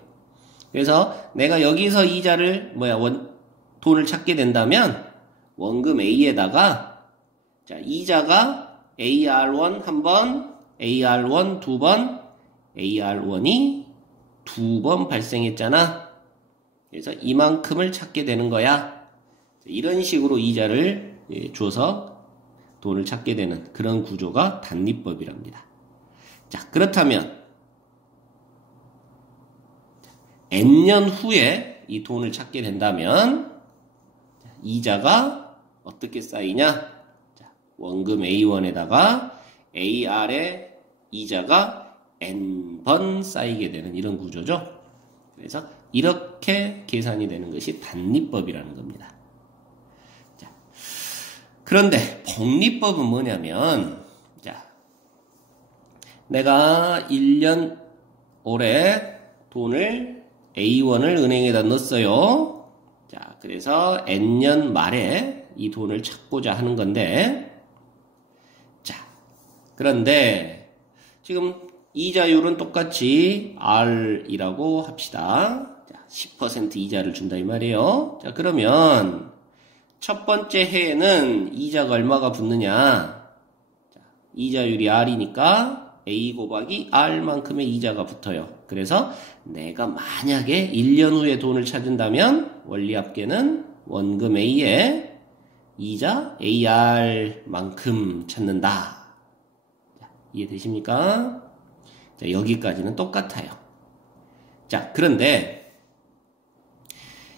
그래서 내가 여기서 이자를 돈을 찾게 된다면 원금 A에다가 자, 이자가 AR1 한 번, AR1 두 번, AR1이 두 번 발생했잖아. 그래서 이만큼을 찾게 되는 거야. 이런 식으로 이자를 줘서 돈을 찾게 되는 그런 구조가 단리법이랍니다. 자, 그렇다면 N년 후에 이 돈을 찾게 된다면 이자가 어떻게 쌓이냐? 자, 원금 A1에다가 AR의 이자가 N번 쌓이게 되는 이런 구조죠. 그래서 이렇게 계산이 되는 것이 단리법이라는 겁니다. 자, 그런데 복리법은 뭐냐면 자, 내가 1년 올해 돈을 A1을 은행에다 넣었어요. 자, 그래서 N년 말에 이 돈을 찾고자 하는 건데, 자, 그런데 지금 이자율은 똑같이 R이라고 합시다. 자, 10% 이자를 준다 이 말이에요. 자, 그러면 첫 번째 해에는 이자가 얼마가 붙느냐? 자, 이자율이 R이니까 A 곱하기 R만큼의 이자가 붙어요. 그래서 내가 만약에 1년 후에 돈을 찾은다면 원리합계는 원금 A에 이자 AR만큼 찾는다. 자, 이해되십니까? 자, 여기까지는 똑같아요. 자, 그런데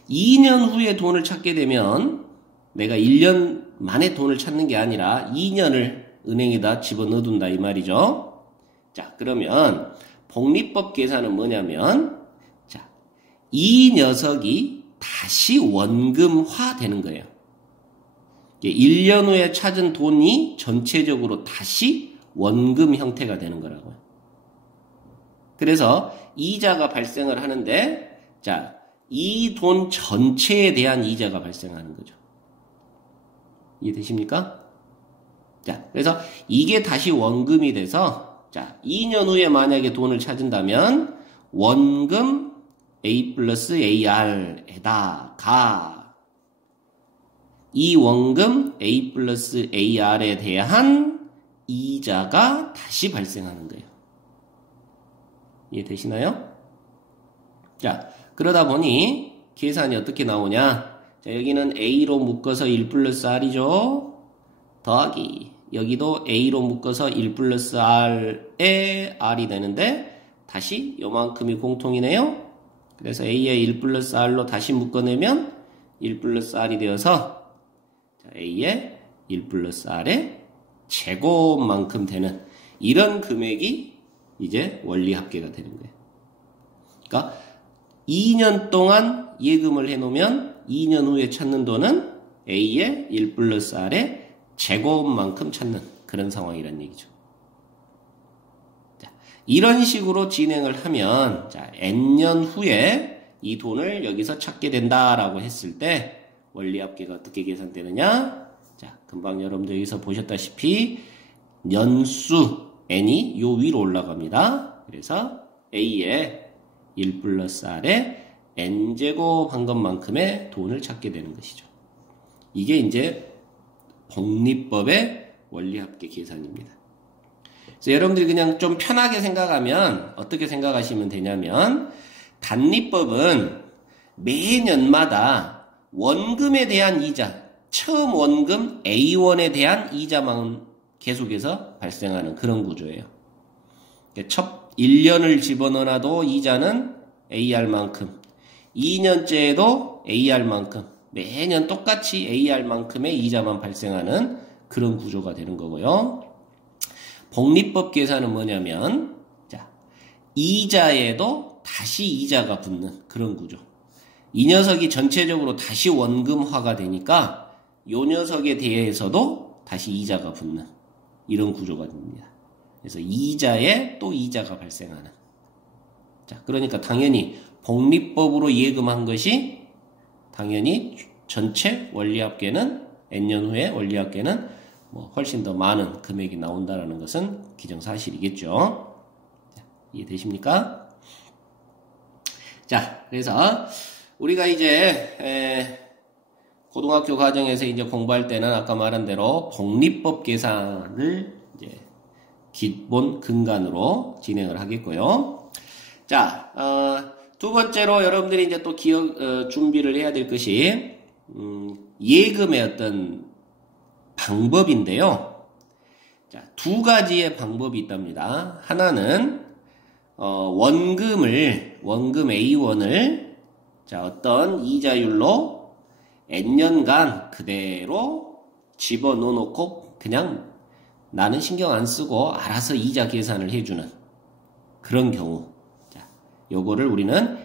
2년 후에 돈을 찾게 되면 내가 1년 만에 돈을 찾는 게 아니라 2년을 은행에다 집어넣어둔다 이 말이죠. 자, 그러면 복리법 계산은 뭐냐면 자, 이 녀석이 다시 원금화 되는 거예요. 1년 후에 찾은 돈이 전체적으로 다시 원금 형태가 되는 거라고요. 그래서 이자가 발생을 하는데, 자, 이 돈 전체에 대한 이자가 발생하는 거죠. 이해되십니까? 자, 그래서 이게 다시 원금이 돼서, 자, 2년 후에 만약에 돈을 찾은다면, 원금 A 플러스 AR에다가, 이 원금 A 플러스 AR에 대한 이자가 다시 발생하는 거예요. 이해되시나요? 자, 그러다 보니 계산이 어떻게 나오냐? 자, 여기는 A로 묶어서 1 플러스 R이죠. 더하기 여기도 A로 묶어서 1 플러스 R에 R이 되는데 다시 요만큼이 공통이네요. 그래서 A에 1 플러스 R로 다시 묶어내면 1 플러스 R이 되어서 A에 1 플러스 R의 제곱만큼 되는 이런 금액이 이제 원리합계가 되는 거예요. 그러니까 2년 동안 예금을 해놓으면 2년 후에 찾는 돈은 A의 1 플러스 R의 제곱만큼 찾는 그런 상황이란 얘기죠. 자, 이런 식으로 진행을 하면 자, N년 후에 이 돈을 여기서 찾게 된다라고 했을 때 원리합계가 어떻게 계산되느냐? 자, 금방 여러분들 여기서 보셨다시피 년수 N이 요 위로 올라갑니다. 그래서 A의 1 플러스 R의 N제곱 한 것만큼의 돈을 찾게 되는 것이죠. 이게 이제 복리법의 원리합계 계산입니다. 그래서 여러분들이 그냥 좀 편하게 생각하면 어떻게 생각하시면 되냐면 단리법은 매년마다 원금에 대한 이자, 처음 원금 A1에 대한 이자만 계속해서 발생하는 그런 구조예요. 첫 1년을 집어넣어놔도 이자는 AR만큼, 2년째에도 AR만큼, 매년 똑같이 AR만큼의 이자만 발생하는 그런 구조가 되는 거고요. 복리법 계산은 뭐냐면, 자, 이자에도 다시 이자가 붙는 그런 구조. 이 녀석이 전체적으로 다시 원금화가 되니까 요 녀석에 대해서도 다시 이자가 붙는 이런 구조가 됩니다. 그래서 이자에 또 이자가 발생하는. 자, 그러니까 당연히 복리법으로 예금한 것이 당연히 전체 원리합계는 N년 후에 원리합계는 뭐 훨씬 더 많은 금액이 나온다라는 것은 기정사실이겠죠. 자, 이해되십니까? 자, 그래서 우리가 이제 고등학교 과정에서 이제 공부할 때는 아까 말한 대로 복리법 계산을 이제 기본 근간으로 진행을 하겠고요. 자, 두 번째로 여러분들이 이제 또 준비를 해야 될 것이 예금의 어떤 방법인데요. 자, 두 가지의 방법이 있답니다. 하나는 원금 A1을 자, 어떤 이자율로 N년간 그대로 집어넣어놓고 그냥 나는 신경 안 쓰고 알아서 이자 계산을 해주는 그런 경우. 자, 요거를 우리는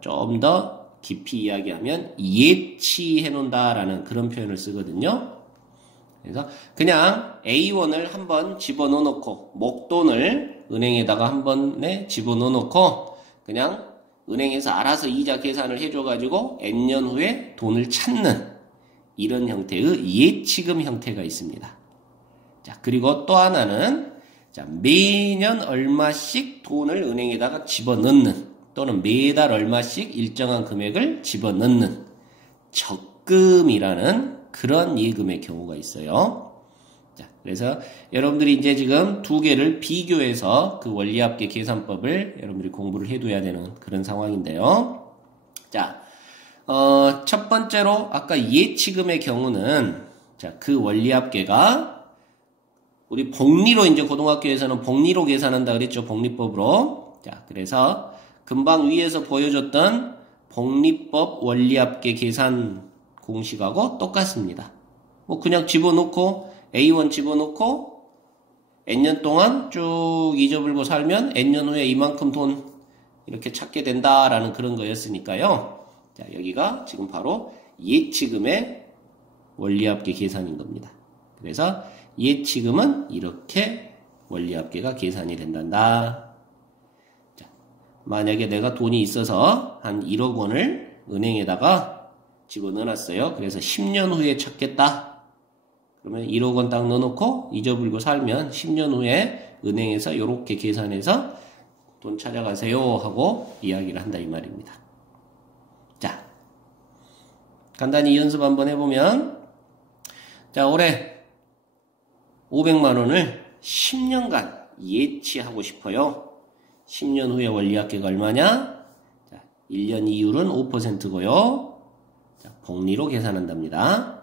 좀 더 깊이 이야기하면 예치해 놓는다라는 그런 표현을 쓰거든요. 그래서 그냥 A1을 한번 집어넣어 놓고 목돈을 은행에다가 한 번에 집어넣어 놓고 그냥 은행에서 알아서 이자 계산을 해줘가지고 N년 후에 돈을 찾는 이런 형태의 예치금 형태가 있습니다. 자, 그리고 또 하나는 자, 매년 얼마씩 돈을 은행에다가 집어넣는 또는 매달 얼마씩 일정한 금액을 집어넣는 적금이라는 그런 예금의 경우가 있어요. 자, 그래서 여러분들이 이제 지금 두 개를 비교해서 그 원리합계 계산법을 여러분들이 공부를 해둬야 되는 그런 상황인데요. 자, 첫 번째로 아까 예치금의 경우는 자, 그 원리합계가 우리 복리로 이제 고등학교에서는 복리로 계산한다 그랬죠. 복리법으로. 자, 그래서 금방 위에서 보여줬던 복리법 원리합계 계산 공식하고 똑같습니다. 뭐 그냥 집어넣고 A1 집어넣고 N년 동안 쭉 잊어불고 살면 N년 후에 이만큼 돈 이렇게 찾게 된다라는 그런 거였으니까요. 자, 여기가 지금 바로 예치금의 원리합계 계산인 겁니다. 그래서 예치금은 이렇게 원리합계가 계산이 된단다. 만약에 내가 돈이 있어서 한 1억 원을 은행에다가 집어넣어놨어요. 그래서 10년 후에 찾겠다. 그러면 1억 원 딱 넣어놓고 잊어버리고 살면 10년 후에 은행에서 이렇게 계산해서 돈 찾아가세요 하고 이야기를 한다 이 말입니다. 자, 간단히 연습 한번 해보면, 자, 올해 500만 원을 10년간 예치하고 싶어요. 10년 후에 원리합계가 얼마냐? 자, 1년 이율은 5%고요. 자, 복리로 계산한답니다.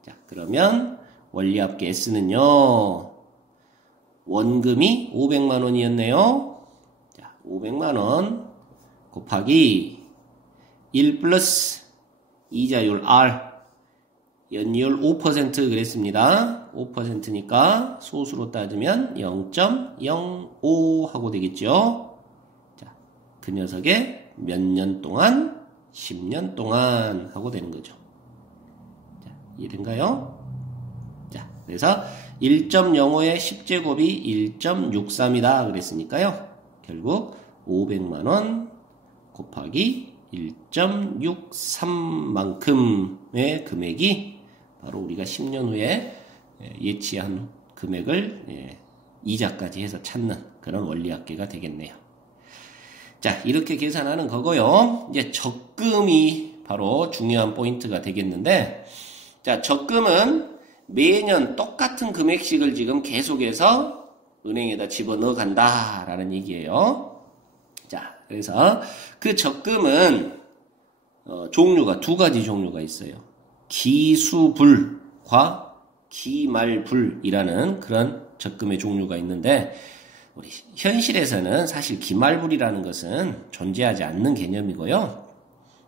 자, 그러면 원리합계 S는요, 원금이 500만 원이었네요. 자, 500만 원 곱하기 1 플러스 이자율 R, 연이율 5% 그랬습니다. 5%니까 소수로 따지면 0.05 하고 되겠죠. 자, 그 녀석의 몇 년 동안? 10년 동안 하고 되는 거죠. 자, 이해된가요? 자, 그래서 1.05의 10제곱이 1.63이다 그랬으니까요. 결국 500만원 곱하기 1.63만큼의 금액이 바로 우리가 10년 후에 예치한 금액을 이자까지 해서 찾는 그런 원리합계가 되겠네요. 자, 이렇게 계산하는 거고요. 이제 적금이 바로 중요한 포인트가 되겠는데, 자, 적금은 매년 똑같은 금액씩을 지금 계속해서 은행에다 집어넣어 간다라는 얘기예요. 자, 그래서 그 적금은 종류가 두 가지 종류가 있어요. 기수불과 기말불이라는 그런 적금의 종류가 있는데, 우리 현실에서는 사실 기말불이라는 것은 존재하지 않는 개념이고요.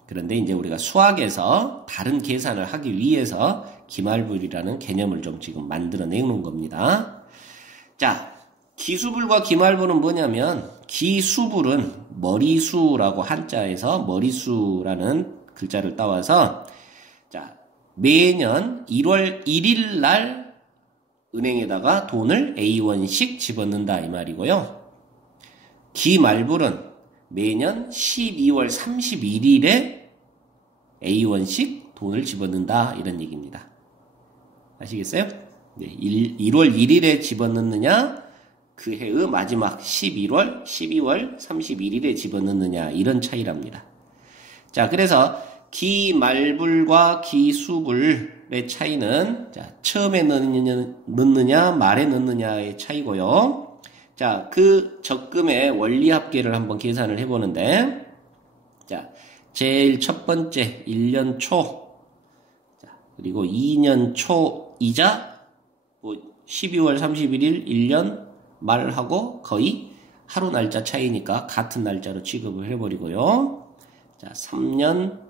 그런데 이제 우리가 수학에서 다른 계산을 하기 위해서 기말불이라는 개념을 좀 지금 만들어내는 겁니다. 자, 기수불과 기말불은 뭐냐면, 기수불은 머리수라고 한자에서 머리수라는 글자를 따와서, 자, 매년 1월 1일 날 은행에다가 돈을 A원씩 집어넣는다 이 말이고요. 기말불은 매년 12월 31일에 A원씩 돈을 집어넣는다 이런 얘기입니다. 아시겠어요? 네, 1월 1일에 집어넣느냐, 그 해의 마지막 11월, 12월 31일에 집어넣느냐 이런 차이랍니다. 자, 그래서 기말불과 기수불의 차이는, 자, 처음에 넣느냐 말에 넣느냐의 차이고요. 자, 그 적금의 원리합계를 한번 계산을 해보는데, 자, 제일 첫 번째 1년 초, 자, 그리고 2년 초 이자, 12월 31일 1년 말하고 거의 하루 날짜 차이니까 같은 날짜로 취급을 해버리고요. 자, 3년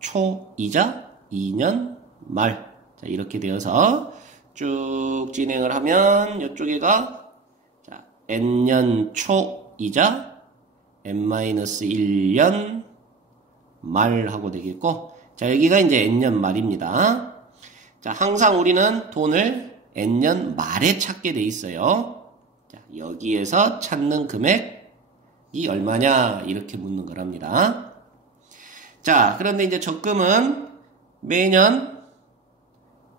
초이자 2년 말. 자, 이렇게 되어서 쭉 진행을 하면 이쪽에가 자, n년 초이자 n-1년 말하고 되겠고, 자, 여기가 이제 n년 말입니다. 자, 항상 우리는 돈을 n년 말에 찾게 돼 있어요. 자, 여기에서 찾는 금액이 얼마냐 이렇게 묻는 거랍니다. 자, 그런데 이제 적금은 매년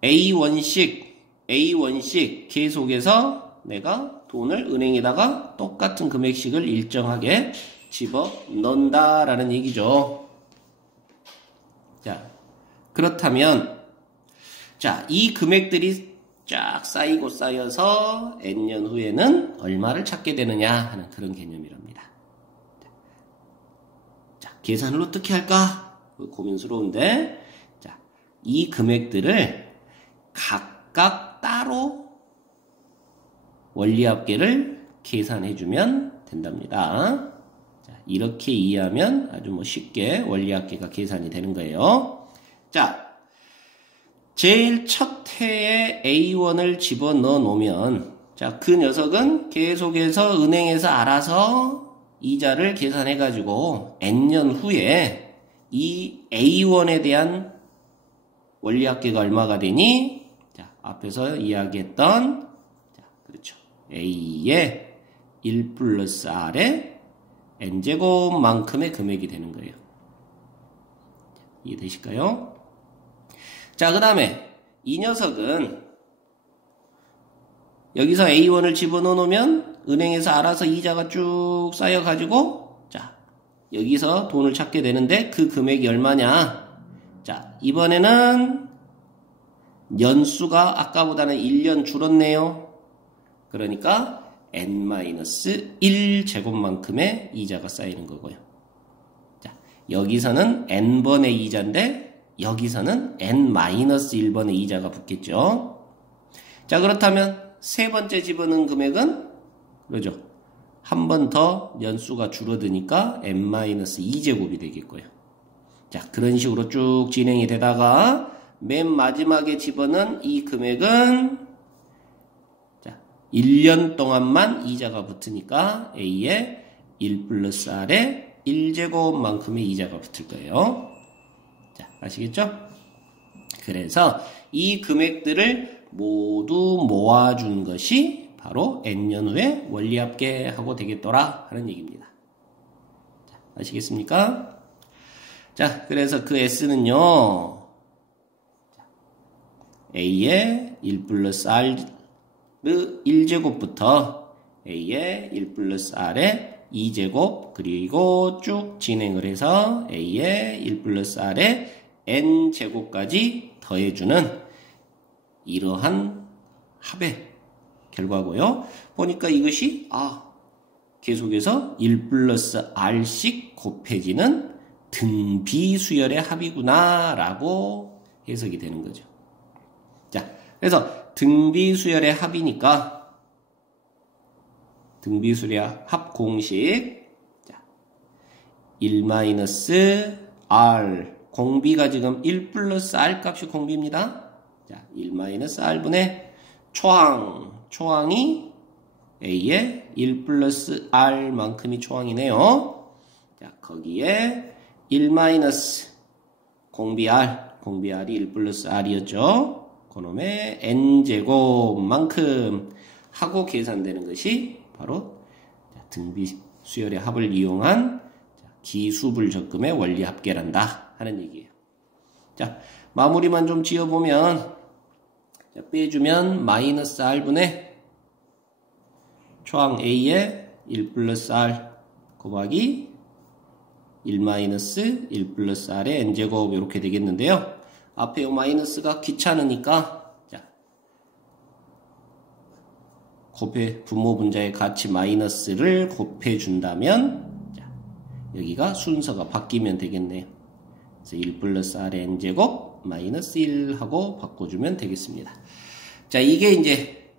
A원씩 계속해서 내가 돈을 은행에다가 똑같은 금액씩을 일정하게 집어 넣는다라는 얘기죠. 자, 그렇다면, 자, 이 금액들이 쫙 쌓이고 쌓여서 N년 후에는 얼마를 찾게 되느냐 하는 그런 개념이랍니다. 자, 계산을 어떻게 할까? 고민스러운데, 자, 이 금액들을 각각 따로 원리합계를 계산해주면 된답니다. 자, 이렇게 이해하면 아주 쉽게 원리합계가 계산이 되는 거예요. 자, 제일 첫 해에 A1을 집어넣어 놓으면, 자, 그 녀석은 계속해서 은행에서 알아서 이자를 계산해가지고 N년 후에 이 A1에 대한 원리합계가 얼마가 되니? 자, 앞에서 이야기했던, 자, 그렇죠. A의 1 플러스 R의 n제곱만큼의 금액이 되는 거예요. 이해되실까요? 자, 그 다음에 이 녀석은 여기서 A1을 집어넣어 놓으면 은행에서 알아서 이자가 쭉 쌓여가지고 자, 여기서 돈을 찾게 되는데 그 금액이 얼마냐? 자, 이번에는 연수가 아까보다는 1년 줄었네요. 그러니까 n-1 제곱만큼의 이자가 쌓이는 거고요. 자, 여기서는 n번의 이자인데 여기서는 n-1번의 이자가 붙겠죠. 자, 그렇다면 세 번째 집어넣은 금액은 그러죠. 한 번 더 연수가 줄어드니까 n-2제곱이 되겠고요. 자, 그런 식으로 쭉 진행이 되다가 맨 마지막에 집어넣은 이 금액은 자, 1년 동안만 이자가 붙으니까 A에 1 플러스 R에 1제곱만큼의 이자가 붙을 거예요. 자, 아시겠죠? 그래서 이 금액들을 모두 모아준 것이 바로 n년 후에 원리합계하고 되겠더라 하는 얘기입니다. 자, 아시겠습니까? 자, 그래서 그 S는요. A의 1 플러스 R 1제곱부터 A의 1 플러스 R의 2제곱 그리고 쭉 진행을 해서 A의 1 플러스 R의 N제곱까지 더해주는 이러한 합의 결과고요. 보니까 이것이 계속해서 1 플러스 R씩 곱해지는 등비수열의 합이구나 라고 해석이 되는 거죠. 자, 그래서 등비수열의 합이니까 등비수열의 합 공식 자, 1-R 공비가 지금 1 플러스 R 값이 공비입니다. 자, 1-R분의 초항이 A의 1 플러스 R만큼이 초항이네요. 자, 거기에 1 공비 R이 1 플러스 R이었죠. 그놈의 n제곱만큼 하고 계산되는 것이 바로 등비수열의 합을 이용한 기수불적금의 원리합계란다 하는 얘기예요. 자, 마무리만 좀 지어보면 자, 빼주면 마이너스 R분의 초항 A의 1 플러스 R 곱하기 1 플러스 R의 n제곱 이렇게 되겠는데요. 앞에 이 마이너스가 귀찮으니까 자, 분모 분자의 가치 마이너스를 곱해준다면 자, 여기가 순서가 바뀌면 되겠네요. 그래서 1 플러스 R의 n제곱 마이너스 1 하고 바꿔주면 되겠습니다. 자, 이게 이제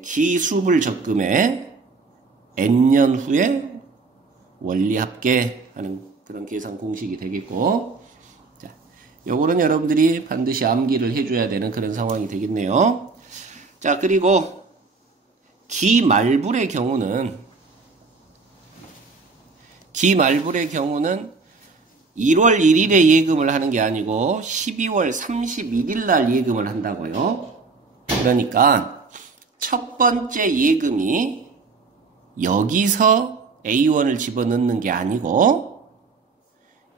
기수불적금의 n년 후에 원리합계하는 그런 계산 공식이 되겠고 자, 요거는 여러분들이 반드시 암기를 해줘야 되는 그런 상황이 되겠네요. 자, 그리고 기말불의 경우는 1월 1일에 예금을 하는 게 아니고 12월 31일 날 예금을 한다고요. 그러니까 첫 번째 예금이 여기서 A1을 집어넣는 게 아니고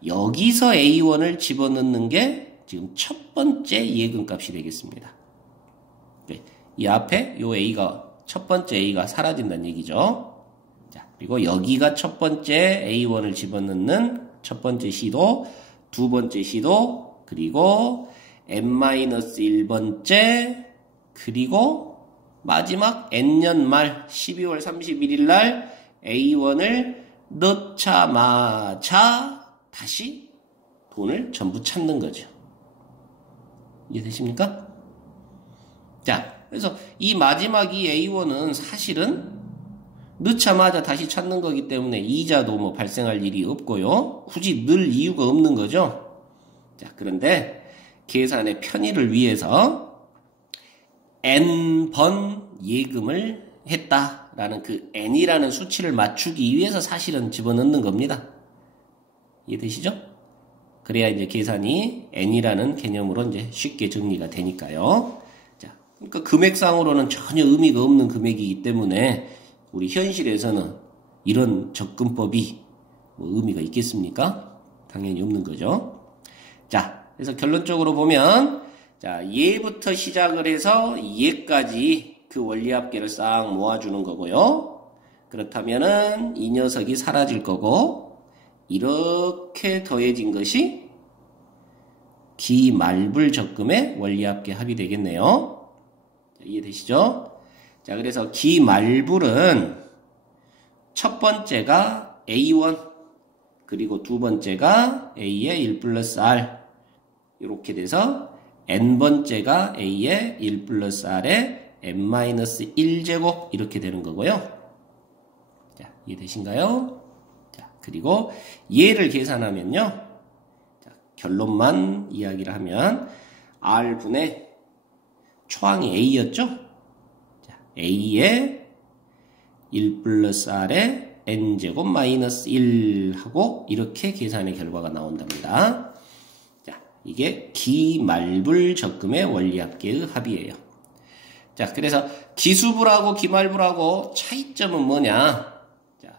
여기서 A1을 집어넣는 게 지금 첫 번째 예금값이 되겠습니다. 이 앞에 요 A가 첫 번째 A가 사라진다는 얘기죠. 자, 그리고 여기가 첫 번째 A1을 집어넣는 첫 번째 시도, 두 번째 시도, 그리고 n-1번째, 그리고 마지막 n년 말 12월 31일 날 A1을 넣자마자 다시 돈을 전부 찾는 거죠. 이해되십니까? 자, 그래서 이 마지막 이 A1은 사실은 넣자마자 다시 찾는 거기 때문에 이자도 뭐 발생할 일이 없고요. 굳이 넣을 이유가 없는 거죠. 자, 그런데 계산의 편의를 위해서 n번 예금을 했다라는 그 n이라는 수치를 맞추기 위해서 사실은 집어넣는 겁니다. 이해되시죠? 그래야 이제 계산이 n이라는 개념으로 이제 쉽게 정리가 되니까요. 자, 그러니까 금액상으로는 전혀 의미가 없는 금액이기 때문에 우리 현실에서는 이런 접근법이 뭐 의미가 있겠습니까? 당연히 없는 거죠. 자, 그래서 결론적으로 보면 자, 얘부터 시작을 해서 얘까지 그 원리합계를 싹 모아주는 거고요. 그렇다면은 이 녀석이 사라질 거고 이렇게 더해진 것이 기말불 적금의 원리합계 합이 되겠네요. 자, 이해되시죠? 자, 그래서 기말불은 첫 번째가 A1 그리고 두 번째가 A의 1 플러스 R 이렇게 돼서 n번째가 A의 1 플러스 R의 n-1제곱 이렇게 되는 거고요. 자, 이해되신가요? 자, 그리고 얘를 계산하면요. 자, 결론만 이야기를 하면 R분의 초항이 A였죠? 자, A의 1 플러스 R의 n제곱 마이너스 1 하고 이렇게 계산의 결과가 나온답니다. 자, 이게 기말불 적금의 원리합계의 합이에요. 자, 그래서 기수불하고 기말불하고 차이점은 뭐냐? 자,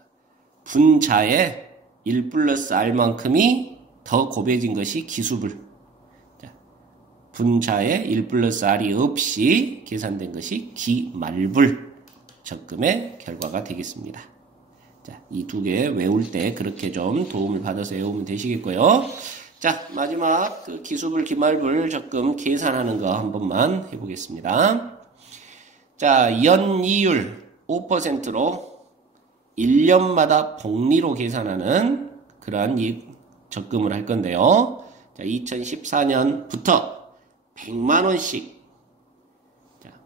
분자의 1 플러스 R만큼이 더 곱해진 것이 기수불. 자, 분자의 1 플러스 R이 없이 계산된 것이 기말불 적금의 결과가 되겠습니다. 자, 이 두 개 외울 때 그렇게 좀 도움을 받아서 외우면 되시겠고요. 자, 마지막 그 기수불, 기말불 적금 계산하는 거 한 번만 해보겠습니다. 자, 연이율 5%로 1년마다 복리로 계산하는 그러한 이 적금을 할 건데요. 자, 2014년부터 100만원씩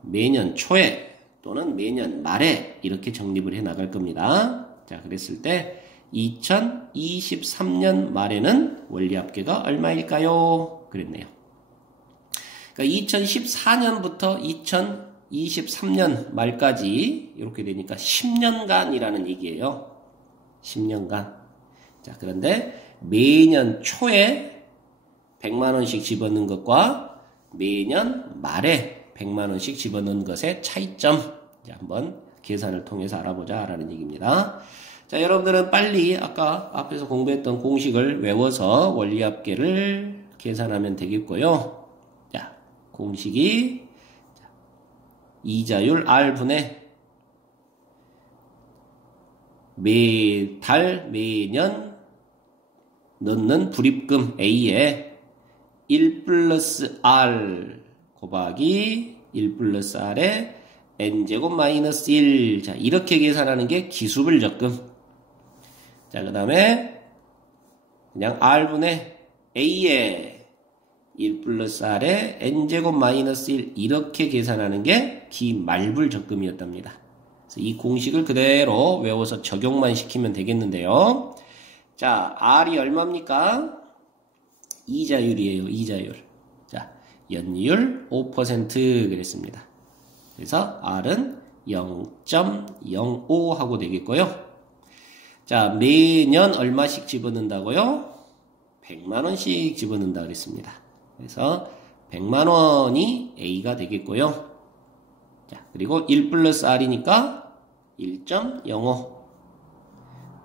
매년 초에 또는 매년 말에 이렇게 적립을 해 나갈 겁니다. 자, 그랬을 때 2023년 말에는 원리합계가 얼마일까요? 그랬네요. 그러니까 2014년부터 2023년 말까지 이렇게 되니까 10년간이라는 얘기예요. 10년간. 자, 그런데 매년 초에 100만원씩 집어넣는 것과 매년 말에 100만원씩 집어넣는 것의 차이점. 자, 한번 계산을 통해서 알아보자 라는 얘기입니다. 자, 여러분들은 빨리 아까 앞에서 공부했던 공식을 외워서 원리합계를 계산하면 되겠고요. 자, 공식이 이자율 R분의 매달 매년 넣는 불입금 A에 1 플러스 R 곱하기 1 플러스 R의 n제곱 마이너스 1. 자, 이렇게 계산하는 게 기수불 적금. 자, 그 다음에 그냥 R분의 A에 1 플러스 R의 n제곱 마이너스 1. 이렇게 계산하는 게 기말불 적금이었답니다. 그래서 이 공식을 그대로 외워서 적용만 시키면 되겠는데요. 자, R이 얼마입니까? 이자율이에요. 이자율. 자, 연이율 5% 그랬습니다. 그래서 R은 0.05 하고 되겠고요. 자, 매년 얼마씩 집어넣는다고요? 100만원씩 집어넣는다 그랬습니다. 그래서 100만원이 A가 되겠고요. 자, 그리고 1 플러스 R이니까 1.05.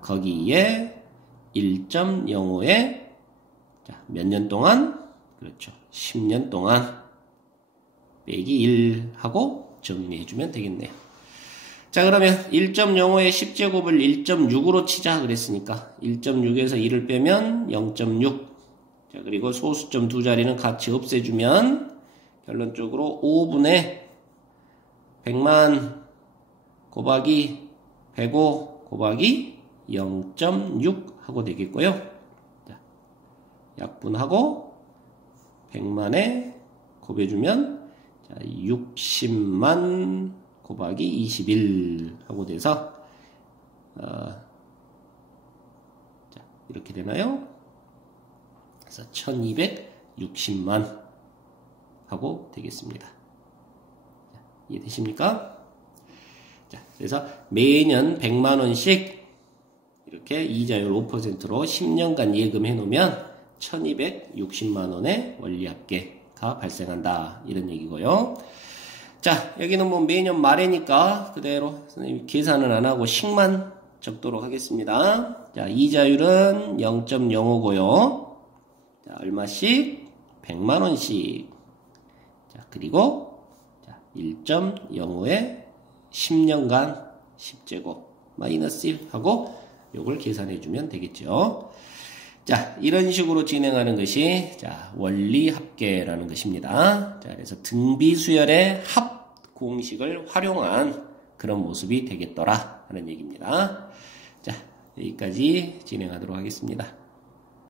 거기에 1.05에 몇 년 동안? 그렇죠. 10년 동안 빼기 1 하고 정리해주면 되겠네요. 자, 그러면 1.05의 10제곱을 1.6으로 치자 그랬으니까 1.6에서 1을 빼면 0.6. 자, 그리고 소수점 두 자리는 같이 없애주면 결론적으로 5분의 100만 곱하기 105 곱하기 0.6 하고 되겠고요. 자, 약분하고 100만에 곱해주면 60만 곱하기 21 하고 돼서 자, 이렇게 되나요? 그래서 1260만 하고 되겠습니다. 자, 이해되십니까? 자, 그래서 매년 100만원씩 이렇게 이자율 5%로 10년간 예금해 놓으면 1260만원의 원리합계가 발생한다. 이런 얘기고요. 자, 여기는 뭐 매년 말이니까 그대로 선생님이 계산은 안 하고 식만 적도록 하겠습니다. 자, 이자율은 0.05고요. 자, 얼마씩? 100만원씩. 자, 그리고 1.05에 10년간 10제곱 마이너스 1 하고 요걸 계산해 주면 되겠죠. 자, 이런 식으로 진행하는 것이 원리합계라는 것입니다. 자, 그래서 등비수열의 합 공식을 활용한 그런 모습이 되겠더라 하는 얘기입니다. 자, 여기까지 진행하도록 하겠습니다.